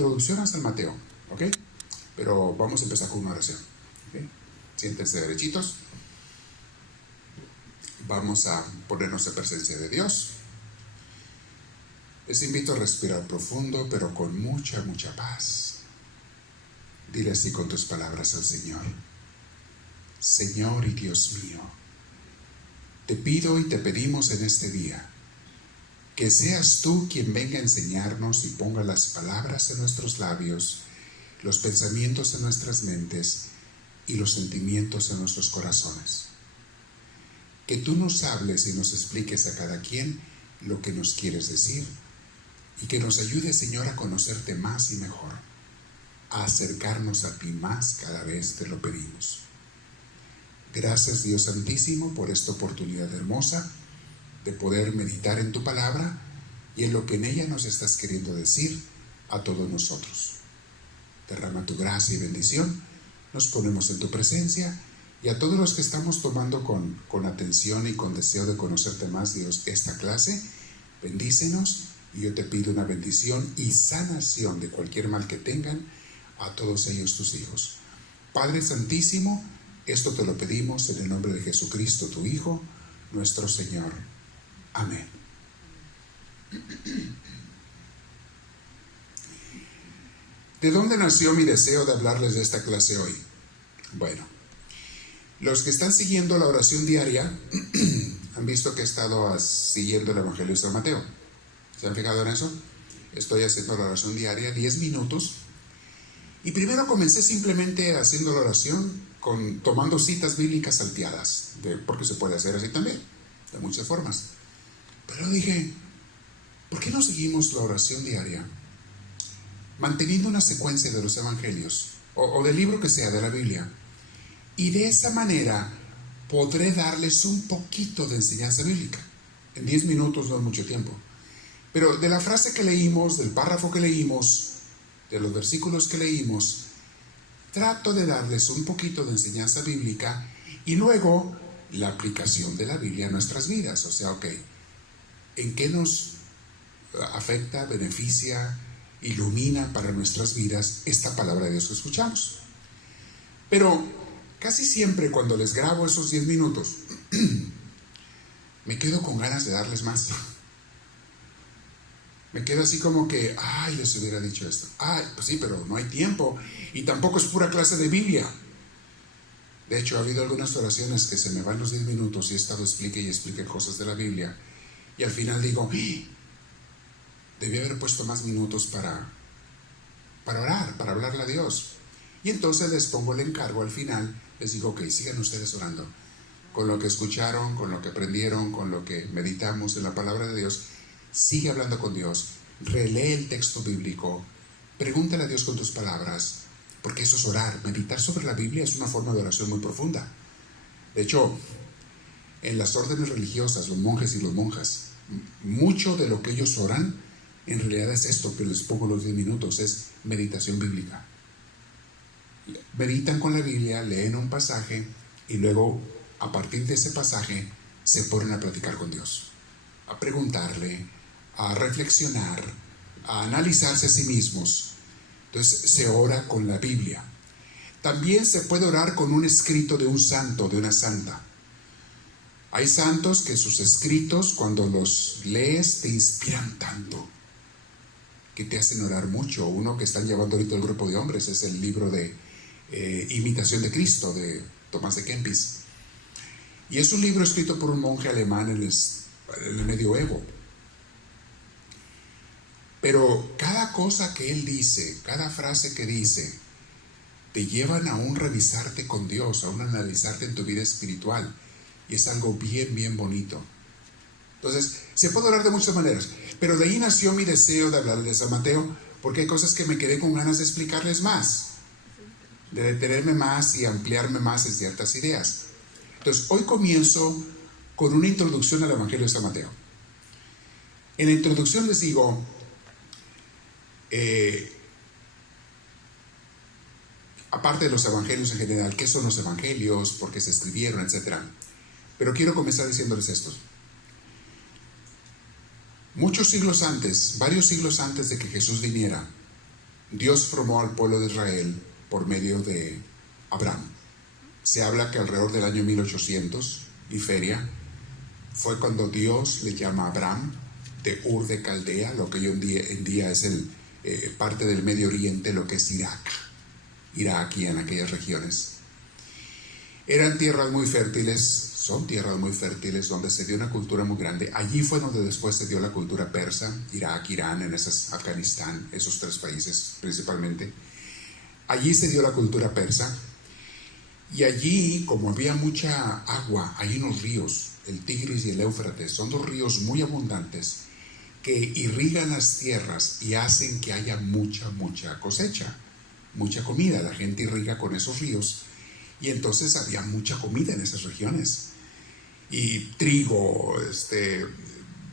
introducción a San Mateo, ¿ok? Pero vamos a empezar con una oración, ¿ok? Siéntense derechitos. Vamos a ponernos en presencia de Dios. Les invito a respirar profundo, pero con mucha, mucha paz. Dile así con tus palabras al Señor: Señor y Dios mío, te pido y te pedimos en este día que seas tú quien venga a enseñarnos y ponga las palabras en nuestros labios, los pensamientos en nuestras mentes y los sentimientos en nuestros corazones. Que tú nos hables y nos expliques a cada quien lo que nos quieres decir, y que nos ayude, Señor, a conocerte más y mejor, a acercarnos a ti más cada vez te lo pedimos. Gracias, Dios Santísimo, por esta oportunidad hermosa de poder meditar en tu palabra y en lo que en ella nos estás queriendo decir a todos nosotros. Derrama tu gracia y bendición. Nos ponemos en tu presencia, y a todos los que estamos tomando con atención y con deseo de conocerte más, Dios, esta clase, bendícenos, y yo te pido una bendición y sanación de cualquier mal que tengan a todos ellos tus hijos. Padre Santísimo, esto te lo pedimos en el nombre de Jesucristo, tu Hijo, nuestro Señor. Amén. ¿De dónde nació mi deseo de hablarles de esta clase hoy? Bueno, los que están siguiendo la oración diaria han visto que he estado siguiendo el Evangelio de San Mateo. ¿Se han fijado en eso? Estoy haciendo la oración diaria, 10 minutos. Y primero comencé simplemente haciendo la oración tomando citas bíblicas salteadas, porque se puede hacer así también, de muchas formas. Pero dije, ¿por qué no seguimos la oración diaria manteniendo una secuencia de los evangelios o del libro que sea de la Biblia? Y de esa manera podré darles un poquito de enseñanza bíblica. En 10 minutos no es mucho tiempo. Pero de la frase que leímos, del párrafo que leímos, de los versículos que leímos, trato de darles un poquito de enseñanza bíblica y luego la aplicación de la Biblia a nuestras vidas. O sea, ¿en qué nos afecta, beneficia, ilumina para nuestras vidas esta palabra de Dios que escuchamos? Pero casi siempre cuando les grabo esos 10 minutos, me quedo con ganas de darles más. Me quedo así como que, les hubiera dicho esto. Pues sí, pero no hay tiempo. Y tampoco es pura clase de Biblia. De hecho, ha habido algunas oraciones que se me van los 10 minutos y he estado explique y explique cosas de la Biblia. Y al final digo, debí haber puesto más minutos para orar, para hablarle a Dios. Y entonces les pongo el encargo al final. Les digo, sigan ustedes orando. Con lo que escucharon, con lo que aprendieron, con lo que meditamos en la palabra de Dios. Sigue hablando con Dios, relee el texto bíblico, pregúntale a Dios con tus palabras, porque eso es orar. Meditar sobre la Biblia es una forma de oración muy profunda. De hecho, en las órdenes religiosas, los monjes y las monjas, mucho de lo que ellos oran, en realidad es esto que les pongo los 10 minutos, es meditación bíblica. Meditan con la Biblia, leen un pasaje y luego, a partir de ese pasaje, se ponen a platicar con Dios, a preguntarle, a reflexionar, a analizarse a sí mismos. Entonces se ora con la Biblia. También se puede orar con un escrito de un santo, de una santa. Hay santos que sus escritos, cuando los lees, te inspiran tanto que te hacen orar mucho. Uno que están llevando ahorita el grupo de hombres es el libro de Imitación de Cristo, de Tomás de Kempis. Y es un libro escrito por un monje alemán en el medioevo. Pero cada cosa que él dice, cada frase que dice, te llevan a un revisarte con Dios, a un analizarte en tu vida espiritual. Y es algo bien, bien bonito. Entonces, se puede orar de muchas maneras. Pero de ahí nació mi deseo de hablar de San Mateo, porque hay cosas que me quedé con ganas de explicarles más, de detenerme más y ampliarme más en ciertas ideas. Entonces, hoy comienzo con una introducción al Evangelio de San Mateo. En la introducción les digo, aparte de los evangelios en general, ¿qué son los evangelios? ¿Por qué se escribieron? Etcétera. Pero quiero comenzar diciéndoles esto. Muchos siglos antes, varios siglos antes de que Jesús viniera, Dios formó al pueblo de Israel por medio de Abraham. Se habla que alrededor del año 1800 y feria fue cuando Dios le llama a Abraham de Ur de Caldea, lo que hoy en día es parte del Medio Oriente, lo que es Irak y en aquellas regiones. Eran tierras muy fértiles, son tierras muy fértiles donde se dio una cultura muy grande. Allí fue donde después se dio la cultura persa, Irak, Irán, Afganistán, esos tres países principalmente. Allí se dio la cultura persa y allí, como había mucha agua, hay unos ríos, el Tigris y el Éufrates, son dos ríos muy abundantes que irrigan las tierras y hacen que haya mucha cosecha, mucha comida. La gente irriga con esos ríos y entonces había mucha comida en esas regiones. Y trigo,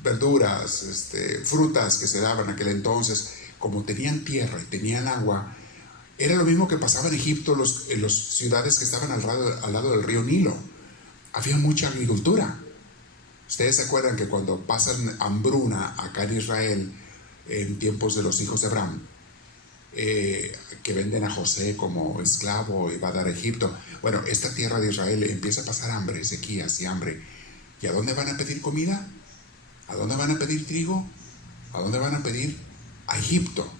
verduras, frutas que se daban en aquel entonces, como tenían tierra y tenían agua, era lo mismo que pasaba en Egipto, en las ciudades que estaban al lado del río Nilo. Había mucha agricultura. Ustedes se acuerdan que cuando pasan hambruna acá en Israel, en tiempos de los hijos de Abraham, que venden a José como esclavo y va a dar a Egipto. Bueno, esta tierra de Israel empieza a pasar hambre, sequías y hambre. ¿Y a dónde van a pedir comida? ¿A dónde van a pedir trigo? ¿A dónde van a pedir? A Egipto,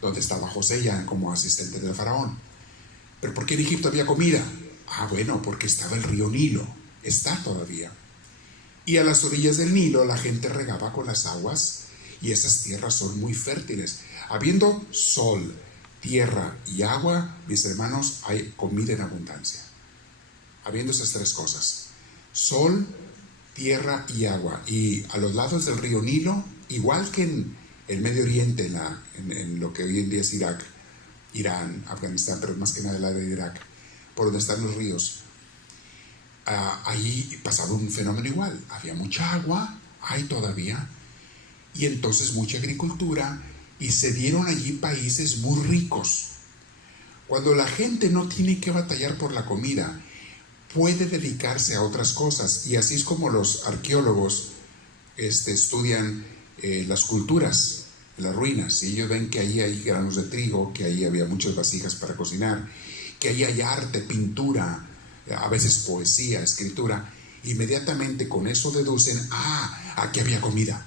donde estaba José ya como asistente del faraón. ¿Pero por qué en Egipto había comida? Ah, bueno, porque estaba el río Nilo, está todavía. Y a las orillas del Nilo la gente regaba con las aguas y esas tierras son muy fértiles. Habiendo sol, tierra y agua, mis hermanos, hay comida en abundancia. Habiendo esas tres cosas: sol, tierra y agua. Y a los lados del río Nilo, igual que en el Medio Oriente, en lo que hoy en día es Irak, Irán, Afganistán, pero más que nada el área de Irak, por donde están los ríos, ahí pasaba un fenómeno igual. Había mucha agua, hay todavía, y entonces mucha agricultura, y se dieron allí países muy ricos. Cuando la gente no tiene que batallar por la comida, puede dedicarse a otras cosas, y así es como los arqueólogos estudian las culturas, las ruinas, y ellos ven que ahí hay granos de trigo, que ahí había muchas vasijas para cocinar, que ahí hay arte, pintura, a veces poesía, escritura. Inmediatamente con eso deducen, aquí había comida.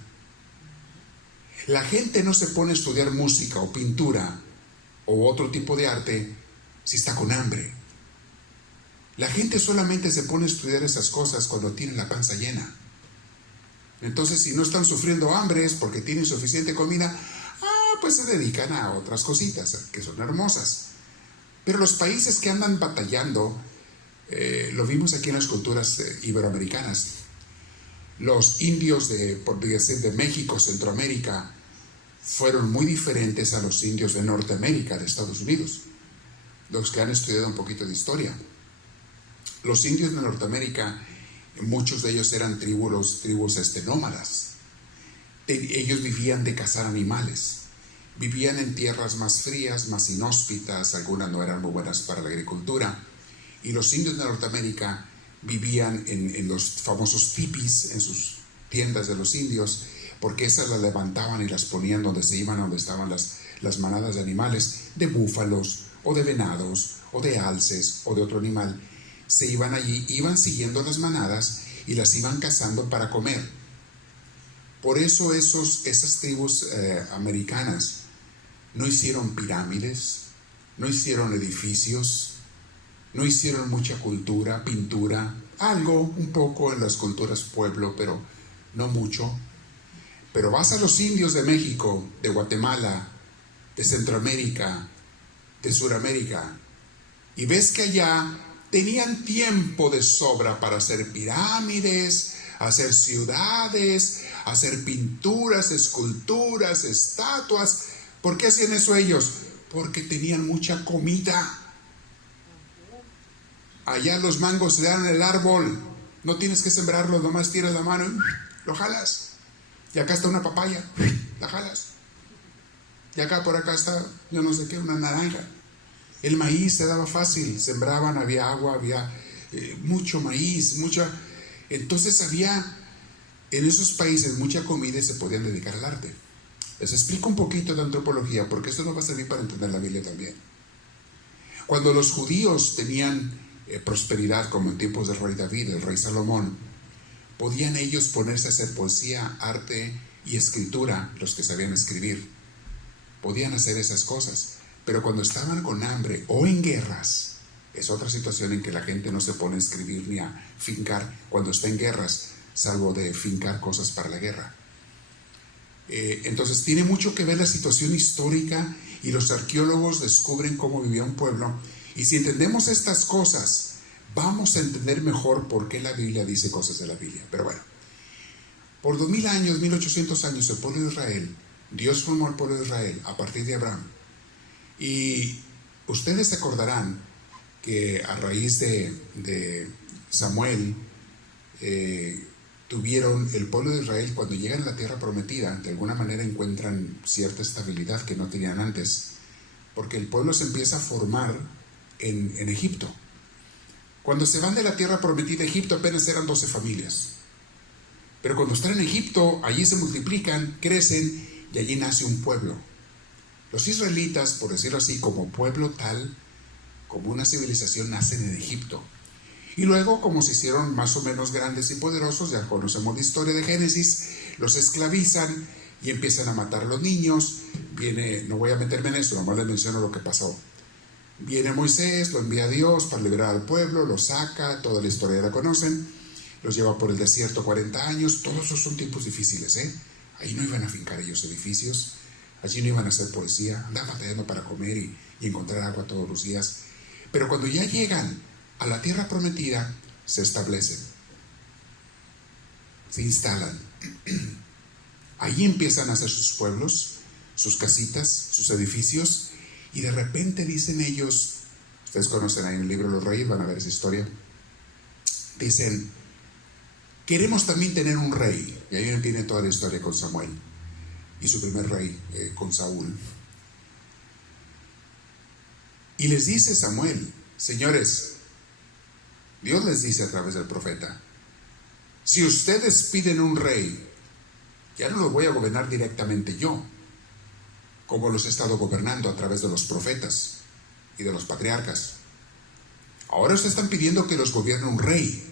La gente no se pone a estudiar música o pintura o otro tipo de arte si está con hambre. La gente solamente se pone a estudiar esas cosas cuando tiene la panza llena. Entonces, si no están sufriendo hambre es porque tienen suficiente comida, pues se dedican a otras cositas que son hermosas. Pero los países que andan batallando, lo vimos aquí en las culturas iberoamericanas. Los indios por decir, de México, Centroamérica, fueron muy diferentes a los indios de Norteamérica, de Estados Unidos. Los que han estudiado un poquito de historia. Los indios de Norteamérica, muchos de ellos eran tribus nómadas. Ellos vivían de cazar animales. Vivían en tierras más frías, más inhóspitas, algunas no eran muy buenas para la agricultura. Y los indios de Norteamérica vivían en los famosos tipis, en sus tiendas de los indios, porque esas las levantaban y las ponían donde se iban, donde estaban las manadas de animales, de búfalos, o de venados, o de alces, o de otro animal. Se iban allí, iban siguiendo las manadas y las iban cazando para comer. Por eso esas tribus americanas no hicieron pirámides, no hicieron edificios, no hicieron mucha cultura, pintura, algo, un poco en las culturas pueblo, pero no mucho. Pero vas a los indios de México, de Guatemala, de Centroamérica, de Suramérica, y ves que allá tenían tiempo de sobra para hacer pirámides, hacer ciudades, hacer pinturas, esculturas, estatuas. ¿Por qué hacían eso ellos? Porque tenían mucha comida. Allá los mangos se dan en el árbol, no tienes que sembrarlos, nomás tiras la mano y lo jalas. Y acá está una papaya, la jalas. Y acá por acá está, yo no sé qué, una naranja. El maíz se daba fácil, sembraban, había agua, había mucho maíz, entonces había en esos países mucha comida y se podían dedicar al arte. Les explico un poquito de antropología porque esto nos va a servir para entender la Biblia también. Cuando los judíos tenían prosperidad, como en tiempos del rey David, el rey Salomón, podían ellos ponerse a hacer poesía, arte y escritura, los que sabían escribir. Podían hacer esas cosas. Pero cuando estaban con hambre o en guerras, es otra situación en que la gente no se pone a escribir ni a fincar cuando está en guerras, salvo de fincar cosas para la guerra. Entonces tiene mucho que ver la situación histórica y los arqueólogos descubren cómo vivía un pueblo. Y si entendemos estas cosas, vamos a entender mejor por qué la Biblia dice cosas de la Biblia. Pero bueno, por 2000 años, 1800 años, el pueblo de Israel, Dios formó al pueblo de Israel a partir de Abraham. Y ustedes se acordarán que a raíz de Samuel, tuvieron el pueblo de Israel, cuando llegan a la tierra prometida, de alguna manera encuentran cierta estabilidad que no tenían antes, porque el pueblo se empieza a formar en Egipto. Cuando se van de la tierra prometida a Egipto apenas eran 12 familias, pero cuando están en Egipto, allí se multiplican, crecen y allí nace un pueblo. Los israelitas, por decirlo así, como pueblo tal, como una civilización, nacen en Egipto. Y luego, como se hicieron más o menos grandes y poderosos, ya conocemos la historia de Génesis, los esclavizan y empiezan a matar a los niños. No voy a meterme en eso, nomás les menciono lo que pasó. Viene Moisés, lo envía a Dios para liberar al pueblo, lo saca, toda la historia la conocen, los lleva por el desierto 40 años, todos esos son tiempos difíciles, Ahí no iban a fincar ellos edificios, allí no iban a hacer poesía, andaban batallando para comer y encontrar agua todos los días. Pero cuando ya llegan a la tierra prometida, se establecen, se instalan. Allí empiezan a hacer sus pueblos, sus casitas, sus edificios, y de repente dicen ellos, ustedes conocen ahí en el libro de los Reyes, van a ver esa historia, dicen, queremos también tener un rey. Y ahí viene toda la historia con Samuel y su primer rey, con Saúl. Y les dice Samuel, señores, Dios les dice a través del profeta, si ustedes piden un rey, ya no los voy a gobernar directamente yo, como los he estado gobernando a través de los profetas y de los patriarcas. Ahora ustedes están pidiendo que los gobierne un rey.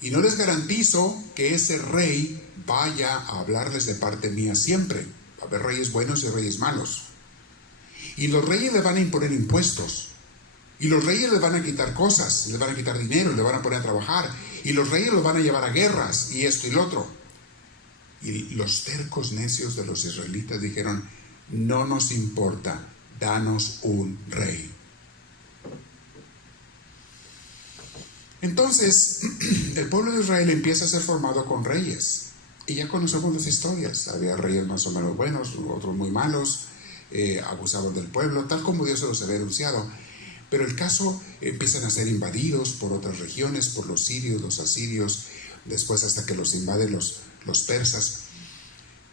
Y no les garantizo que ese rey vaya a hablarles de parte mía siempre. Va a haber reyes buenos y reyes malos. Y los reyes les van a imponer impuestos. Y los reyes les van a quitar cosas, les van a quitar dinero, les van a poner a trabajar. Y los reyes los van a llevar a guerras, y esto y lo otro. Y los tercos necios de los israelitas dijeron, no nos importa, danos un rey. Entonces, el pueblo de Israel empieza a ser formado con reyes. Y ya conocemos las historias. Había reyes más o menos buenos, otros muy malos, abusaban del pueblo, tal como Dios se los había anunciado. Pero el caso, empiezan a ser invadidos por otras regiones, por los sirios, los asirios, después hasta que los invaden los persas.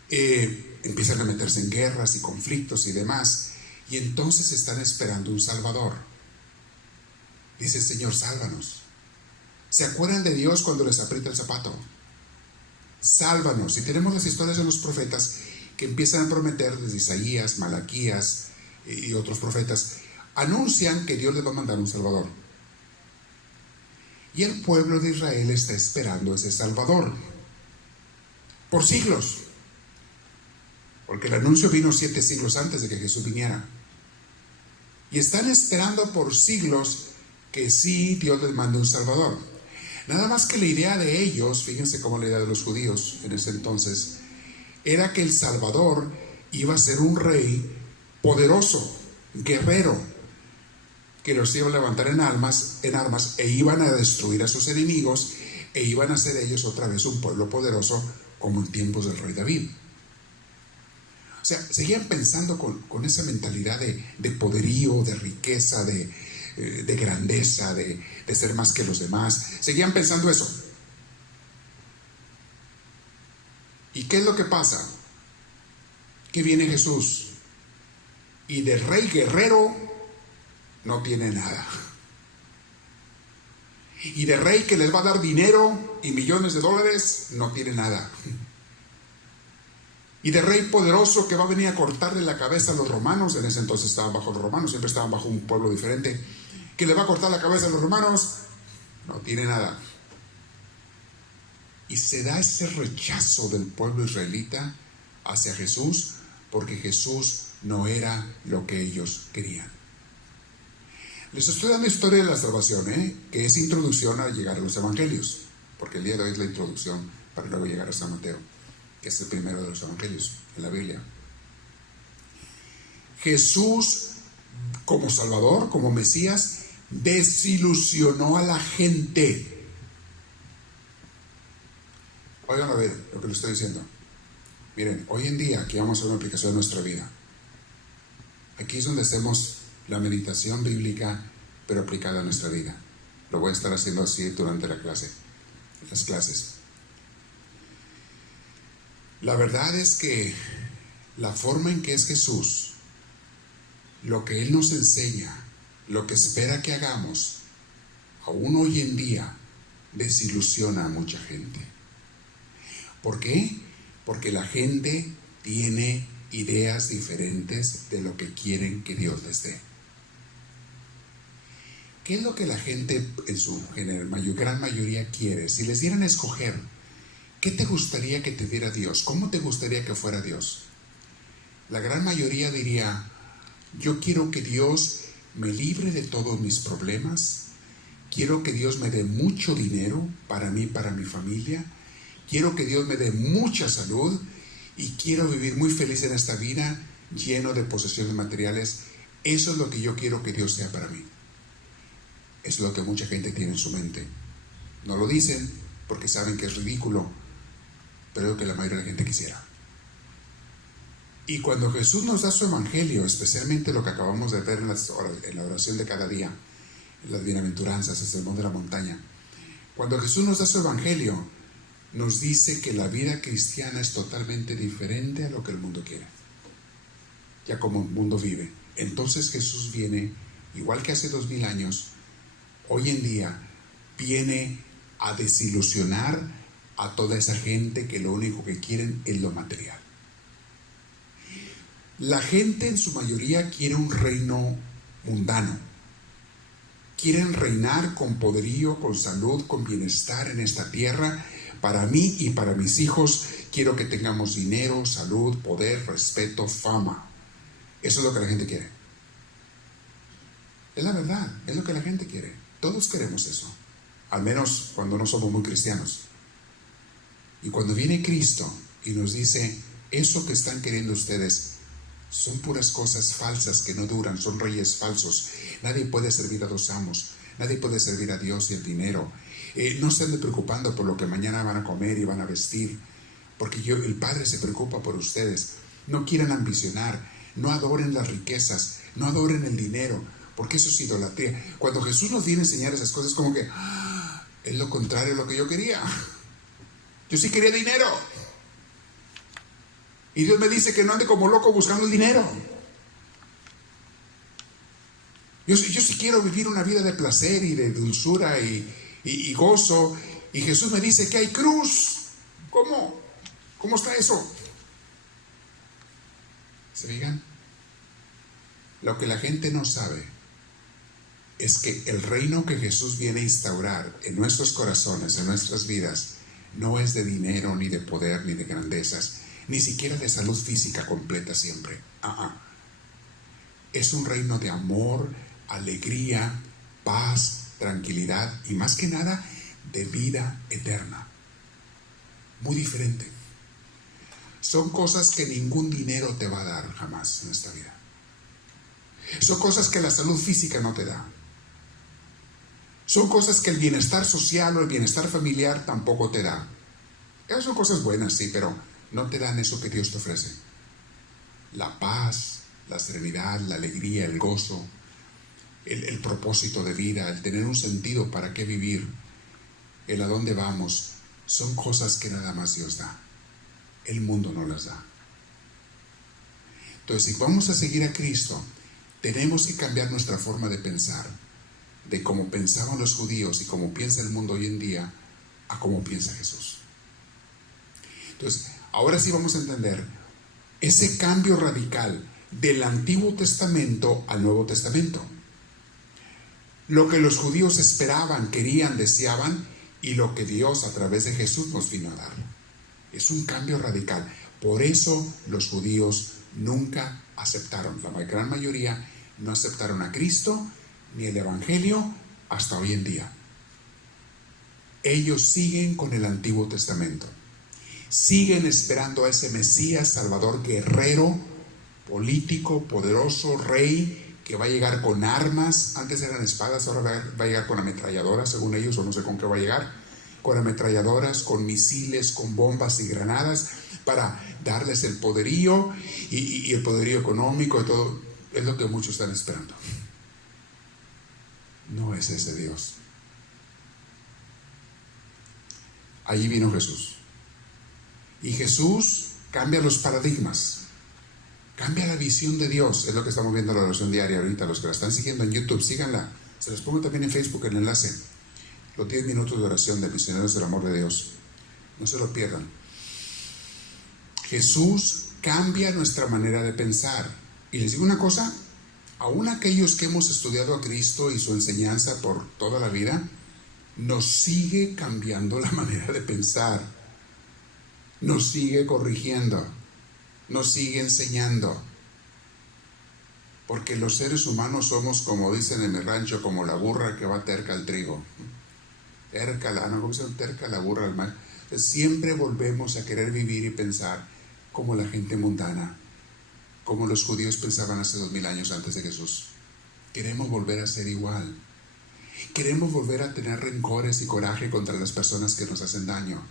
Empiezan a meterse en guerras y conflictos y demás. Y entonces están esperando un Salvador. Dice el Señor, sálvanos. ¿Se acuerdan de Dios cuando les aprieta el zapato? Sálvanos. Y tenemos las historias de los profetas que empiezan a prometer, desde Isaías, Malaquías y otros profetas, anuncian que Dios les va a mandar un Salvador. Y el pueblo de Israel está esperando ese Salvador por siglos, porque el anuncio vino 7 siglos antes de que Jesús viniera. Y están esperando por siglos que sí Dios les mande un Salvador. Nada más que la idea de ellos, fíjense cómo la idea de los judíos en ese entonces, era que el Salvador iba a ser un rey poderoso, guerrero, que los iba a levantar en armas e iban a destruir a sus enemigos e iban a ser ellos otra vez un pueblo poderoso como en tiempos del rey David. O sea, seguían pensando con esa mentalidad de poderío, de riqueza, de grandeza, de ser más que los demás. Seguían pensando eso. ¿Y qué es lo que pasa? Que viene Jesús y de rey guerrero no tiene nada, y de rey que les va a dar dinero y millones de dólares no tiene nada, y de rey poderoso que va a venir a cortarle la cabeza a los romanos. En ese entonces estaban bajo los romanos, siempre estaban bajo un pueblo diferente, que le va a cortar la cabeza a los romanos. No tiene nada. Y se da ese rechazo del pueblo israelita hacia Jesús, porque Jesús no era lo que ellos querían. Les estoy dando historia de la salvación, que es introducción a llegar a los evangelios, porque el día de hoy es la introducción para luego llegar a San Mateo, que es el primero de los evangelios en la Biblia. Jesús, como Salvador, como Mesías, desilusionó a la gente. Oigan a ver lo que les estoy diciendo. Miren, hoy en día aquí vamos a hacer una aplicación de nuestra vida. Aquí es donde hacemos la meditación bíblica, pero aplicada a nuestra vida. Lo voy a estar haciendo así durante las clases. La verdad es que la forma en que es Jesús, lo que Él nos enseña, lo que espera que hagamos, aún hoy en día, desilusiona a mucha gente. ¿Por qué? Porque la gente tiene ideas diferentes de lo que quieren que Dios les dé. ¿Qué es lo que la gente en su gran mayoría quiere? Si les dieran a escoger, ¿qué te gustaría que te diera Dios? ¿Cómo te gustaría que fuera Dios? La gran mayoría diría, yo quiero que Dios me libre de todos mis problemas, quiero que Dios me dé mucho dinero para mí, para mi familia, quiero que Dios me dé mucha salud y quiero vivir muy feliz en esta vida, lleno de posesiones materiales. Eso es lo que yo quiero que Dios sea para mí. Eso es lo que mucha gente tiene en su mente. No lo dicen porque saben que es ridículo, pero es lo que la mayoría de la gente quisiera. Y cuando Jesús nos da su evangelio, especialmente lo que acabamos de ver en la oración de cada día, en las bienaventuranzas, el sermón de la montaña, cuando Jesús nos da su evangelio, nos dice que la vida cristiana es totalmente diferente a lo que el mundo quiere, ya como el mundo vive. Entonces Jesús viene, igual que hace 2000 años, hoy en día viene a desilusionar a toda esa gente que lo único que quieren es lo material. La gente en su mayoría quiere un reino mundano. Quieren reinar con poderío, con salud, con bienestar en esta tierra. Para mí y para mis hijos quiero que tengamos dinero, salud, poder, respeto, fama. Eso es lo que la gente quiere. Es la verdad, es lo que la gente quiere. Todos queremos eso, al menos cuando no somos muy cristianos. Y cuando viene Cristo y nos dice, eso que están queriendo ustedes son puras cosas falsas que no duran, son reyes falsos. Nadie puede servir a dos amos, nadie puede servir a Dios y el dinero. No se anden preocupando por lo que mañana van a comer y van a vestir, porque el Padre se preocupa por ustedes. No quieran ambicionar, no adoren las riquezas, no adoren el dinero, porque eso es idolatría. Cuando Jesús nos viene a enseñar esas cosas, como que es lo contrario a lo que yo quería. Yo sí quería dinero. Y Dios me dice que no ande como loco buscando el dinero. Yo sí quiero vivir una vida de placer y de dulzura y gozo. Y Jesús me dice que hay cruz. ¿Cómo? ¿Cómo está eso? ¿Se fijan? Lo que la gente no sabe es que el reino que Jesús viene a instaurar en nuestros corazones, en nuestras vidas, no es de dinero, ni de poder, ni de grandezas, ni siquiera de salud física completa siempre. Es un reino de amor, alegría, paz, tranquilidad y más que nada de vida eterna. Muy diferente. Son cosas que ningún dinero te va a dar jamás en esta vida. Son cosas que la salud física no te da. Son cosas que el bienestar social o el bienestar familiar tampoco te da. Esas son cosas buenas, sí, pero no te dan eso que Dios te ofrece. La paz, la serenidad, la alegría, el gozo, el propósito de vida, el tener un sentido para qué vivir, el a dónde vamos, son cosas que nada más Dios da. El mundo no las da. Entonces, si vamos a seguir a Cristo, tenemos que cambiar nuestra forma de pensar, de cómo pensaban los judíos y cómo piensa el mundo hoy en día, a cómo piensa Jesús. Entonces, ahora sí vamos a entender ese cambio radical del Antiguo Testamento al Nuevo Testamento. Lo que los judíos esperaban, querían, deseaban, y lo que Dios a través de Jesús nos vino a dar. Es un cambio radical. Por eso los judíos nunca aceptaron, la gran mayoría no aceptaron a Cristo ni el Evangelio hasta hoy en día. Ellos siguen con el Antiguo Testamento. Siguen esperando a ese Mesías, Salvador, guerrero, político, poderoso, rey, que va a llegar con armas. Antes eran espadas, ahora va a llegar con ametralladoras, según ellos, o no sé con qué va a llegar. Con ametralladoras, con misiles, con bombas y granadas, para darles el poderío y el poderío económico y todo. Es lo que muchos están esperando. No es ese Dios. Allí vino Jesús. Y Jesús cambia los paradigmas, cambia la visión de Dios. Es lo que estamos viendo en la oración diaria ahorita. Los que la están siguiendo en YouTube, síganla. Se los pongo también en Facebook, el enlace. Los 10 minutos de oración de Misioneros del Amor de Dios. No se lo pierdan. Jesús cambia nuestra manera de pensar. Y les digo una cosa, aún aquellos que hemos estudiado a Cristo y su enseñanza por toda la vida, nos sigue cambiando la manera de pensar, nos sigue corrigiendo, nos sigue enseñando, porque los seres humanos somos, como dicen en el rancho, como la burra que va terca al trigo, terca la burra al mar. Entonces, siempre volvemos a querer vivir y pensar como la gente mundana, como los judíos pensaban hace 2000 años antes de Jesús. Queremos volver a ser igual. Queremos volver a tener rencores y coraje contra las personas que nos hacen daño.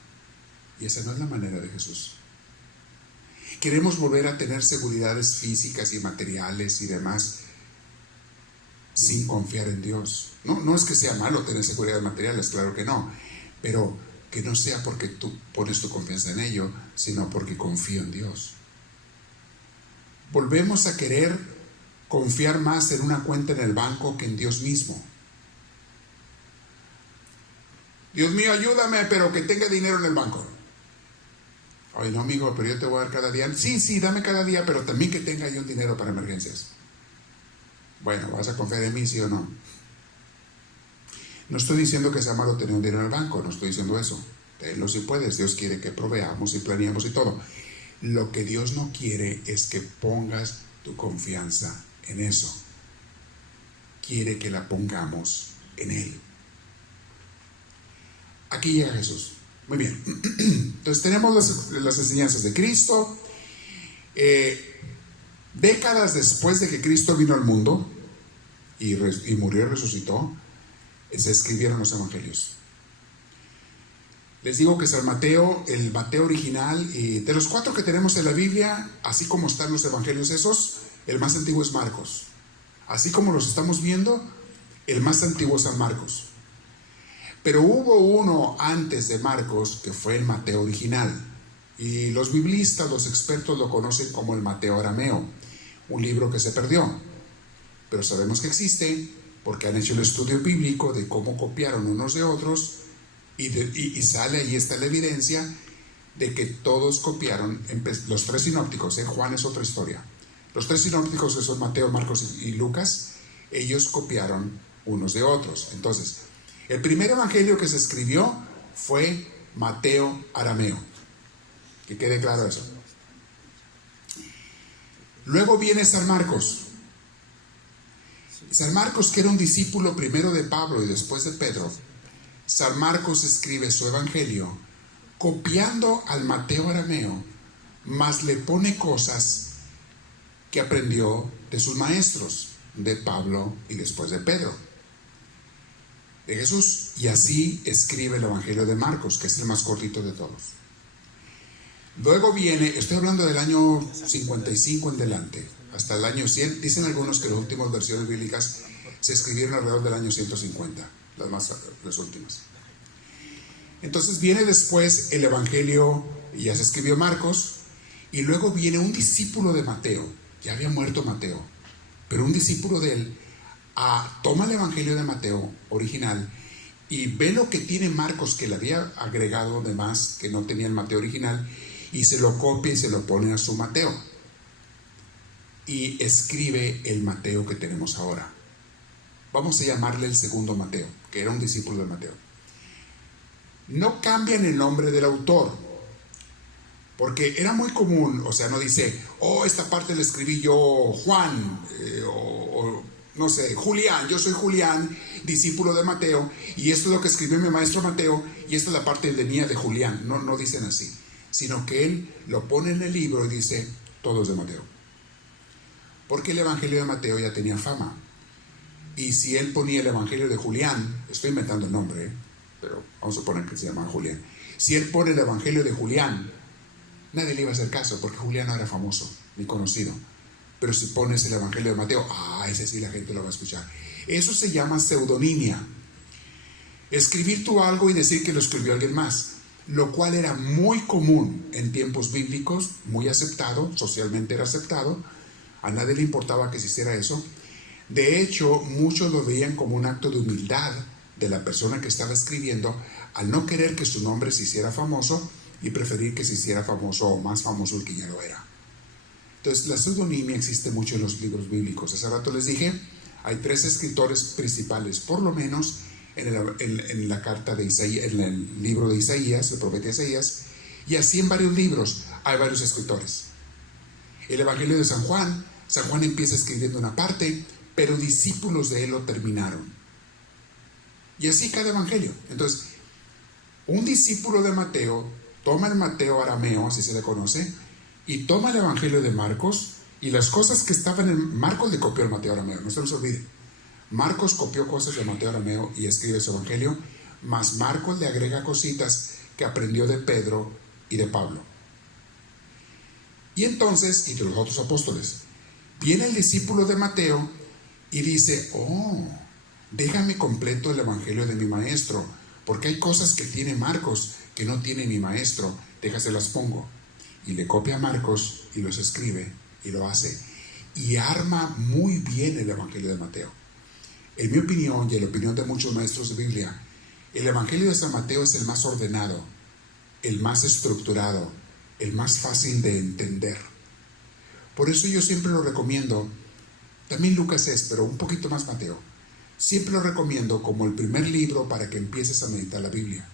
Y esa no es la manera de Jesús. Queremos volver a tener seguridades físicas y materiales y demás sin confiar en Dios. No es que sea malo tener seguridades materiales, claro que no. Pero que no sea porque tú pones tu confianza en ello, sino porque confío en Dios. Volvemos a querer confiar más en una cuenta en el banco que en Dios mismo. Dios mío, ayúdame, pero que tenga dinero en el banco. Ay, no, amigo, pero yo te voy a dar cada día. Sí, dame cada día, pero también que tenga yo un dinero para emergencias. Bueno, ¿vas a confiar en mí, sí o no? No estoy diciendo que sea malo tener un dinero en el banco, no estoy diciendo eso. Tenlo si puedes, Dios quiere que proveamos y planeemos y todo. Lo que Dios no quiere es que pongas tu confianza en eso. Quiere que la pongamos en Él. Aquí llega Jesús. Muy bien. Entonces tenemos las enseñanzas de Cristo. Décadas después de que Cristo vino al mundo y murió y resucitó, se escribieron los evangelios. Les digo que San Mateo, el Mateo original, de los 4 que tenemos en la Biblia, así como están los evangelios esos, el más antiguo es Marcos. Así como los estamos viendo, el más antiguo es San Marcos. Pero hubo uno antes de Marcos que fue el Mateo original. Y los biblistas, los expertos lo conocen como el Mateo arameo, un libro que se perdió. Pero sabemos que existe porque han hecho el estudio bíblico de cómo copiaron unos de otros y sale, ahí está la evidencia de que todos copiaron, los 3 sinópticos, Juan es otra historia. Los 3 sinópticos que son Mateo, Marcos y Lucas, ellos copiaron unos de otros. Entonces, el primer evangelio que se escribió fue Mateo arameo. Que quede claro eso. Luego viene San Marcos. San Marcos, que era un discípulo primero de Pablo y después de Pedro, San Marcos escribe su evangelio copiando al Mateo arameo, mas le pone cosas que aprendió de sus maestros, de Pablo y después de Pedro, de Jesús. Y así escribe el evangelio de Marcos, que es el más cortito de todos. Luego viene, estoy hablando del año 55 en delante, hasta el año 100. Dicen algunos que las últimas versiones bíblicas se escribieron alrededor del año 150, las últimas. Entonces viene después el evangelio, ya se escribió Marcos, y luego viene un discípulo de Mateo. Ya había muerto Mateo, pero un discípulo de él toma el evangelio de Mateo original y ve lo que tiene Marcos, que le había agregado de más que no tenía el Mateo original, y se lo copia y se lo pone a su Mateo. y escribe el Mateo que tenemos ahora. Vamos a llamarle el segundo Mateo, que era un discípulo de Mateo. No cambian el nombre del autor, porque era muy común, o sea, no dice, oh, esta parte la escribí yo, Juan, o no sé, Julián, yo soy Julián, discípulo de Mateo, y esto es lo que escribió mi maestro Mateo, y esta es la parte de mía de Julián. No dicen así, sino que él lo pone en el libro y dice, todos de Mateo. Porque el Evangelio de Mateo ya tenía fama. Y si él ponía el Evangelio de Julián, estoy inventando el nombre, pero vamos a suponer que se llama Julián. Si él pone el Evangelio de Julián, nadie le iba a hacer caso, porque Julián no era famoso ni conocido. Pero si pones el Evangelio de Mateo, ese sí la gente lo va a escuchar. Eso se llama pseudonimia. Escribir tú algo y decir que lo escribió alguien más, lo cual era muy común en tiempos bíblicos, muy aceptado, socialmente era aceptado. A nadie le importaba que se hiciera eso. De hecho, muchos lo veían como un acto de humildad de la persona que estaba escribiendo, al no querer que su nombre se hiciera famoso y preferir que se hiciera famoso o más famoso el que ya lo era. Entonces, la pseudonimia existe mucho en los libros bíblicos. Hace rato les dije, hay 3 escritores principales, por lo menos en la carta de Isaías, en el libro de Isaías, el profeta Isaías, y así en varios libros hay varios escritores. El Evangelio de San Juan empieza escribiendo una parte, pero discípulos de él lo terminaron. Y así cada evangelio. Entonces, un discípulo de Mateo toma el Mateo arameo, así se le conoce, y toma el Evangelio de Marcos, y las cosas que estaban en Marcos le copió el Mateo arameo, no se nos olvide. Marcos copió cosas de Mateo arameo y escribe su Evangelio, mas Marcos le agrega cositas que aprendió de Pedro y de Pablo. Y entonces, y de los otros apóstoles, viene el discípulo de Mateo y dice, déjame completo el Evangelio de mi maestro, porque hay cosas que tiene Marcos que no tiene mi maestro, déjaselas pongo. Y le copia a Marcos y los escribe y lo hace. Y arma muy bien el Evangelio de Mateo. En mi opinión y en la opinión de muchos maestros de Biblia, el Evangelio de San Mateo es el más ordenado, el más estructurado, el más fácil de entender. Por eso yo siempre lo recomiendo, también Lucas es, pero un poquito más Mateo. Siempre lo recomiendo como el primer libro para que empieces a meditar la Biblia.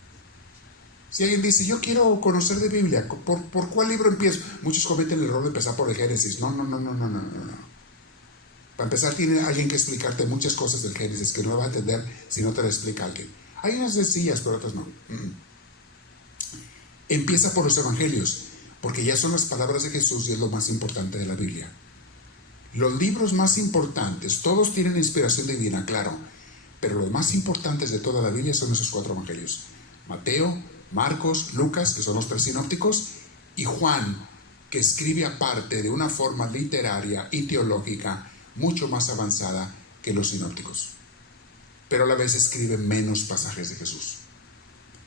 Si alguien dice, yo quiero conocer de Biblia, ¿por cuál libro empiezo? Muchos cometen el error de empezar por el Génesis. No. Para empezar, tiene alguien que explicarte muchas cosas del Génesis que no va a entender si no te lo explica alguien. Hay unas sencillas, pero otras no. Empieza por los evangelios, porque ya son las palabras de Jesús y es lo más importante de la Biblia. Los libros más importantes, todos tienen inspiración divina, claro, pero los más importantes de toda la Biblia son esos 4 evangelios: Mateo, Marcos, Lucas, que son los 3 sinópticos, y Juan, que escribe aparte de una forma literaria y teológica mucho más avanzada que los sinópticos, pero a la vez escribe menos pasajes de Jesús,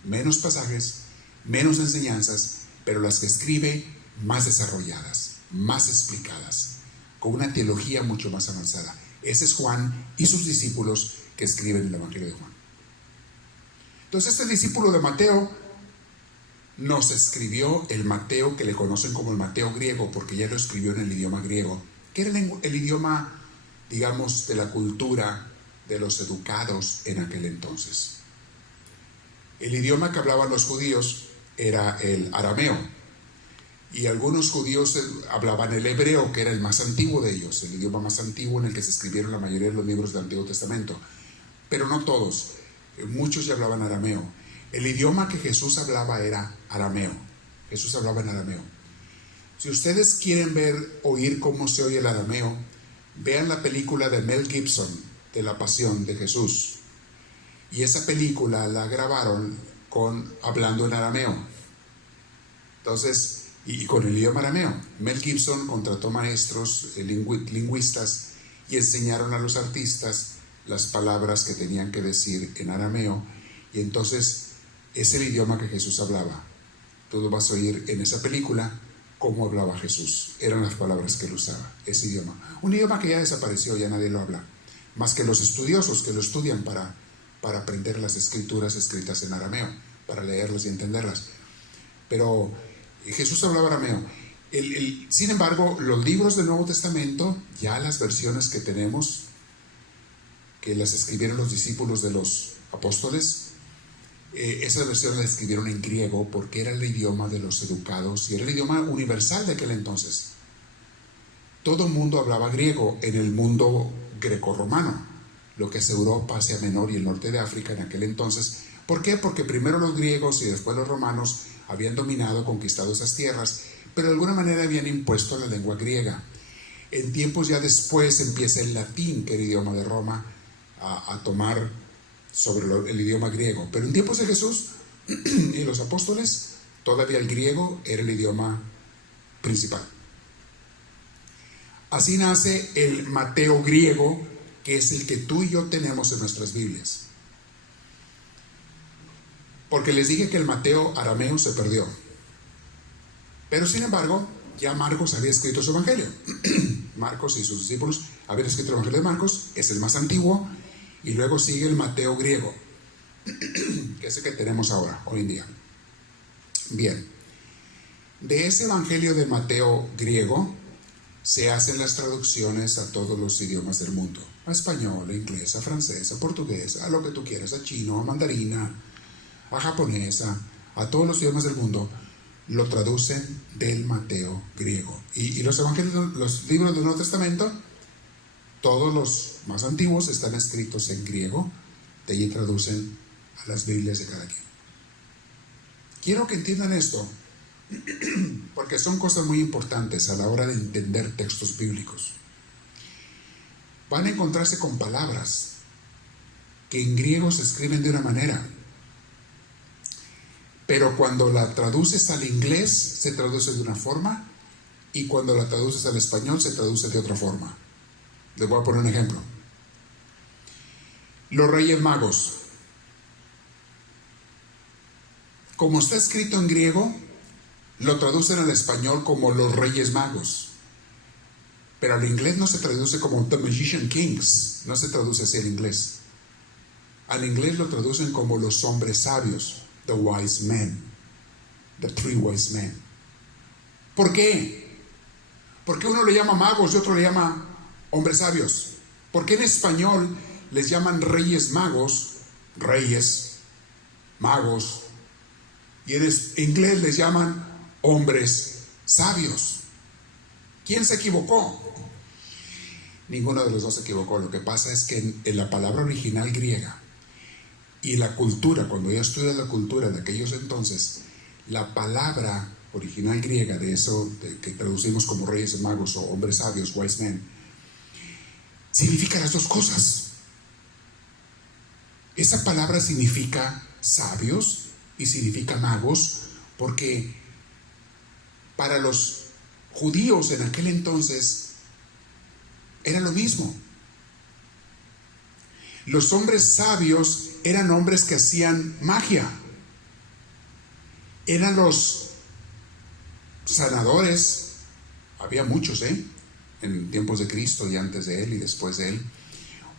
menos pasajes, menos enseñanzas, pero las que escribe más desarrolladas, más explicadas, con una teología mucho más avanzada. Ese es Juan y sus discípulos que escriben el Evangelio de Juan. Entonces este discípulo de Mateo nos escribió el Mateo que le conocen como el Mateo griego, porque ya lo escribió en el idioma griego, que era el idioma, digamos, de la cultura de los educados en aquel entonces. El idioma que hablaban los judíos era el arameo, y algunos judíos hablaban el hebreo, que era el más antiguo de ellos, el idioma más antiguo en el que se escribieron la mayoría de los libros del Antiguo Testamento, pero no todos, muchos ya hablaban arameo. El idioma que Jesús hablaba era arameo. Jesús hablaba en arameo. Si ustedes quieren oír cómo se oye el arameo, vean la película de Mel Gibson, de la Pasión de Jesús. Y esa película la grabaron hablando en arameo. Entonces, y con el idioma arameo. Mel Gibson contrató maestros, lingüistas, y enseñaron a los artistas las palabras que tenían que decir en arameo. Y entonces es el idioma que Jesús hablaba. Tú lo vas a oír en esa película cómo hablaba Jesús. Eran las palabras que él usaba, ese idioma. Un idioma que ya desapareció, ya nadie lo habla, más que los estudiosos que lo estudian para aprender las escrituras escritas en arameo, para leerlas y entenderlas. Pero Jesús hablaba arameo. Sin embargo, los libros del Nuevo Testamento, ya las versiones que tenemos, que las escribieron los discípulos de los apóstoles, esas versiones las escribieron en griego porque era el idioma de los educados y era el idioma universal de aquel entonces. Todo el mundo hablaba griego en el mundo grecorromano, lo que es Europa, Asia Menor y el norte de África en aquel entonces. ¿Por qué? Porque primero los griegos y después los romanos habían dominado, conquistado esas tierras, pero de alguna manera habían impuesto la lengua griega. En tiempos ya después empieza el latín, que era el idioma de Roma, a tomar sobre el idioma griego. Pero en tiempos de Jesús y los apóstoles, todavía el griego era el idioma principal. Así nace el Mateo griego, que es el que tú y yo tenemos en nuestras Biblias. Porque les dije que el Mateo arameo se perdió. Pero sin embargo, ya Marcos había escrito su evangelio. Marcos y sus discípulos habían escrito el evangelio de Marcos, es el más antiguo, y luego sigue el Mateo griego, que es el que tenemos ahora, hoy en día. Bien, de ese evangelio de Mateo griego se hacen las traducciones a todos los idiomas del mundo, a español, a inglés, a francés, a portugués, a lo que tú quieras, a chino, a mandarina, a japonés, a todos los idiomas del mundo, lo traducen del Mateo griego. Y los evangelios, los libros del Nuevo Testamento, todos los más antiguos están escritos en griego, de allí traducen a las Biblias de cada quien. Quiero que entiendan esto, porque son cosas muy importantes a la hora de entender textos bíblicos. Van a encontrarse con palabras que en griego se escriben de una manera, pero cuando la traduces al inglés se traduce de una forma, y cuando la traduces al español se traduce de otra forma. Les voy a poner un ejemplo. Los Reyes Magos. Como está escrito en griego, lo traducen al español como los Reyes Magos. Pero al inglés no se traduce como The Magician Kings. No se traduce así en inglés. Al inglés lo traducen como los hombres sabios. The wise men. The three wise men. ¿Por qué? Porque uno le llama magos y otro le llama hombres sabios. ¿Por qué en español les llaman reyes magos, reyes, magos, y en inglés les llaman hombres sabios? ¿Quién se equivocó? Ninguno de los dos se equivocó. Lo que pasa es que en la palabra original griega y la cultura, cuando ya estudias la cultura de aquellos entonces, la palabra original griega de eso que traducimos como reyes magos o hombres sabios, wise men, significa las dos cosas. Esa palabra significa sabios y significa magos, porque para los judíos en aquel entonces era lo mismo. Los hombres sabios eran hombres que hacían magia. Eran los sanadores. Había muchos, en tiempos de Cristo y antes de Él y después de Él.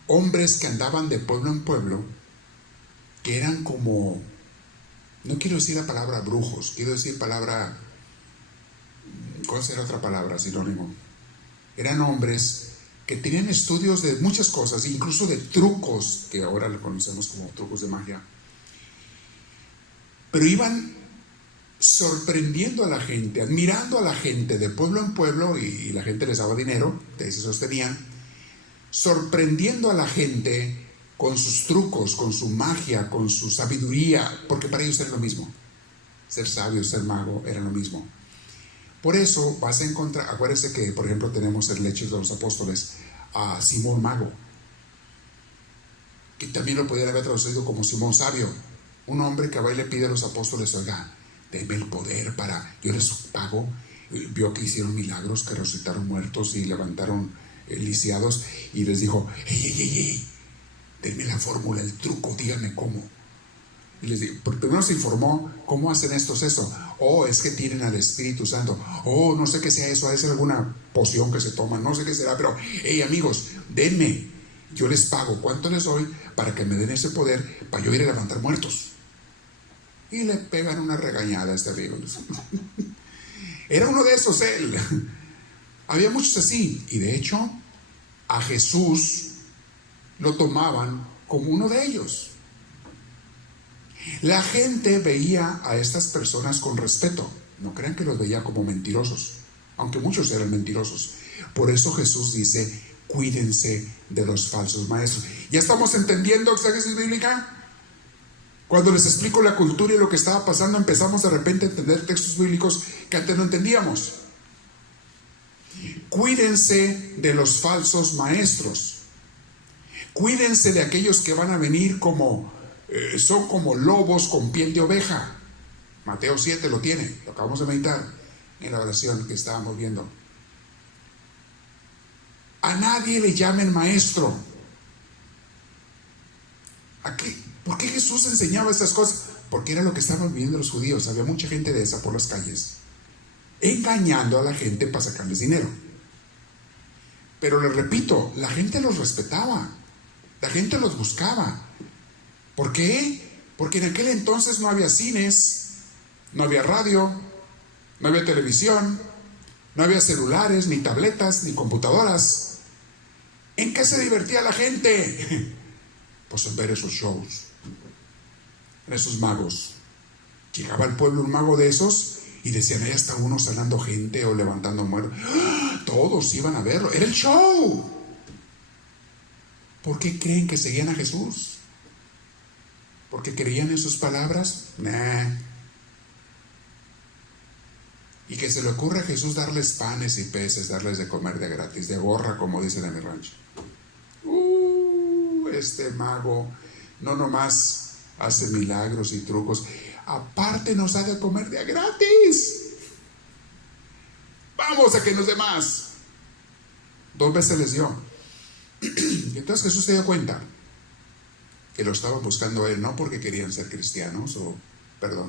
Hombres que andaban de pueblo en pueblo, que eran como, no quiero decir la palabra brujos, quiero decir palabra, ¿cuál será otra palabra, sinónimo? Eran hombres que tenían estudios de muchas cosas, incluso de trucos, que ahora le conocemos como trucos de magia, pero iban sorprendiendo a la gente, admirando a la gente de pueblo en pueblo, y la gente les daba dinero, de ahí se sostenían, sorprendiendo a la gente con sus trucos, con su magia, con su sabiduría, porque para ellos era lo mismo. Ser sabio, ser mago, era lo mismo. Por eso vas a encontrar, acuérdense que por ejemplo tenemos en Hechos de los Apóstoles a Simón Mago, que también lo podrían haber traducido como Simón Sabio, un hombre que va y le pide a los apóstoles: oiga, denme el poder para, yo les pago. Vio que hicieron milagros, que resucitaron muertos y levantaron lisiados, y les dijo: hey, denme la fórmula, el truco, díganme cómo. Y les digo, primero se informó: ¿cómo hacen estos eso? Es que tienen al Espíritu Santo. No sé qué sea eso, ha de ser alguna poción que se toma, no sé qué será, pero hey amigos, denme, yo les pago. ¿Cuánto les doy para que me den ese poder para yo ir a levantar muertos? Y le pegan una regañada a este amigo. Era uno de esos él. Había muchos así. Y de hecho, a Jesús lo tomaban como uno de ellos. La gente veía a estas personas con respeto. No crean que los veía como mentirosos, aunque muchos eran mentirosos. Por eso Jesús dice: cuídense de los falsos maestros. ¿Ya estamos entendiendo exégesis bíblica? Cuando les explico la cultura y lo que estaba pasando, empezamos de repente a entender textos bíblicos que antes no entendíamos. Cuídense de los falsos maestros. Cuídense de aquellos que van a venir son como lobos con piel de oveja. Mateo 7 lo tiene, lo acabamos de meditar en la oración que estábamos viendo. A nadie le llamen maestro. ¿Por qué Jesús enseñaba estas cosas? Porque era lo que estaban viviendo los judíos. Había mucha gente de esa por las calles, engañando a la gente para sacarles dinero. Pero les repito, la gente los respetaba, la gente los buscaba. ¿Por qué? Porque en aquel entonces no había cines, no había radio, no había televisión, no había celulares, ni tabletas, ni computadoras. ¿En qué se divertía la gente? Pues en ver esos shows, en esos magos. Llegaba al pueblo un mago de esos y decían: ahí está uno sanando gente o levantando muertos. ¡Ah! Todos iban a verlo, era el show. ¿Por qué creen que seguían a Jesús? ¿Porque creían en sus palabras? Nah. Y que se le ocurre a Jesús darles panes y peces, darles de comer de gratis, de gorra, como dicen en mi rancho. Este mago no nomás hace milagros y trucos, aparte nos da de comer de gratis. Vamos a que nos dé más. 2 veces les dio. Y entonces Jesús se dio cuenta que lo estaban buscando a él, no porque querían ser cristianos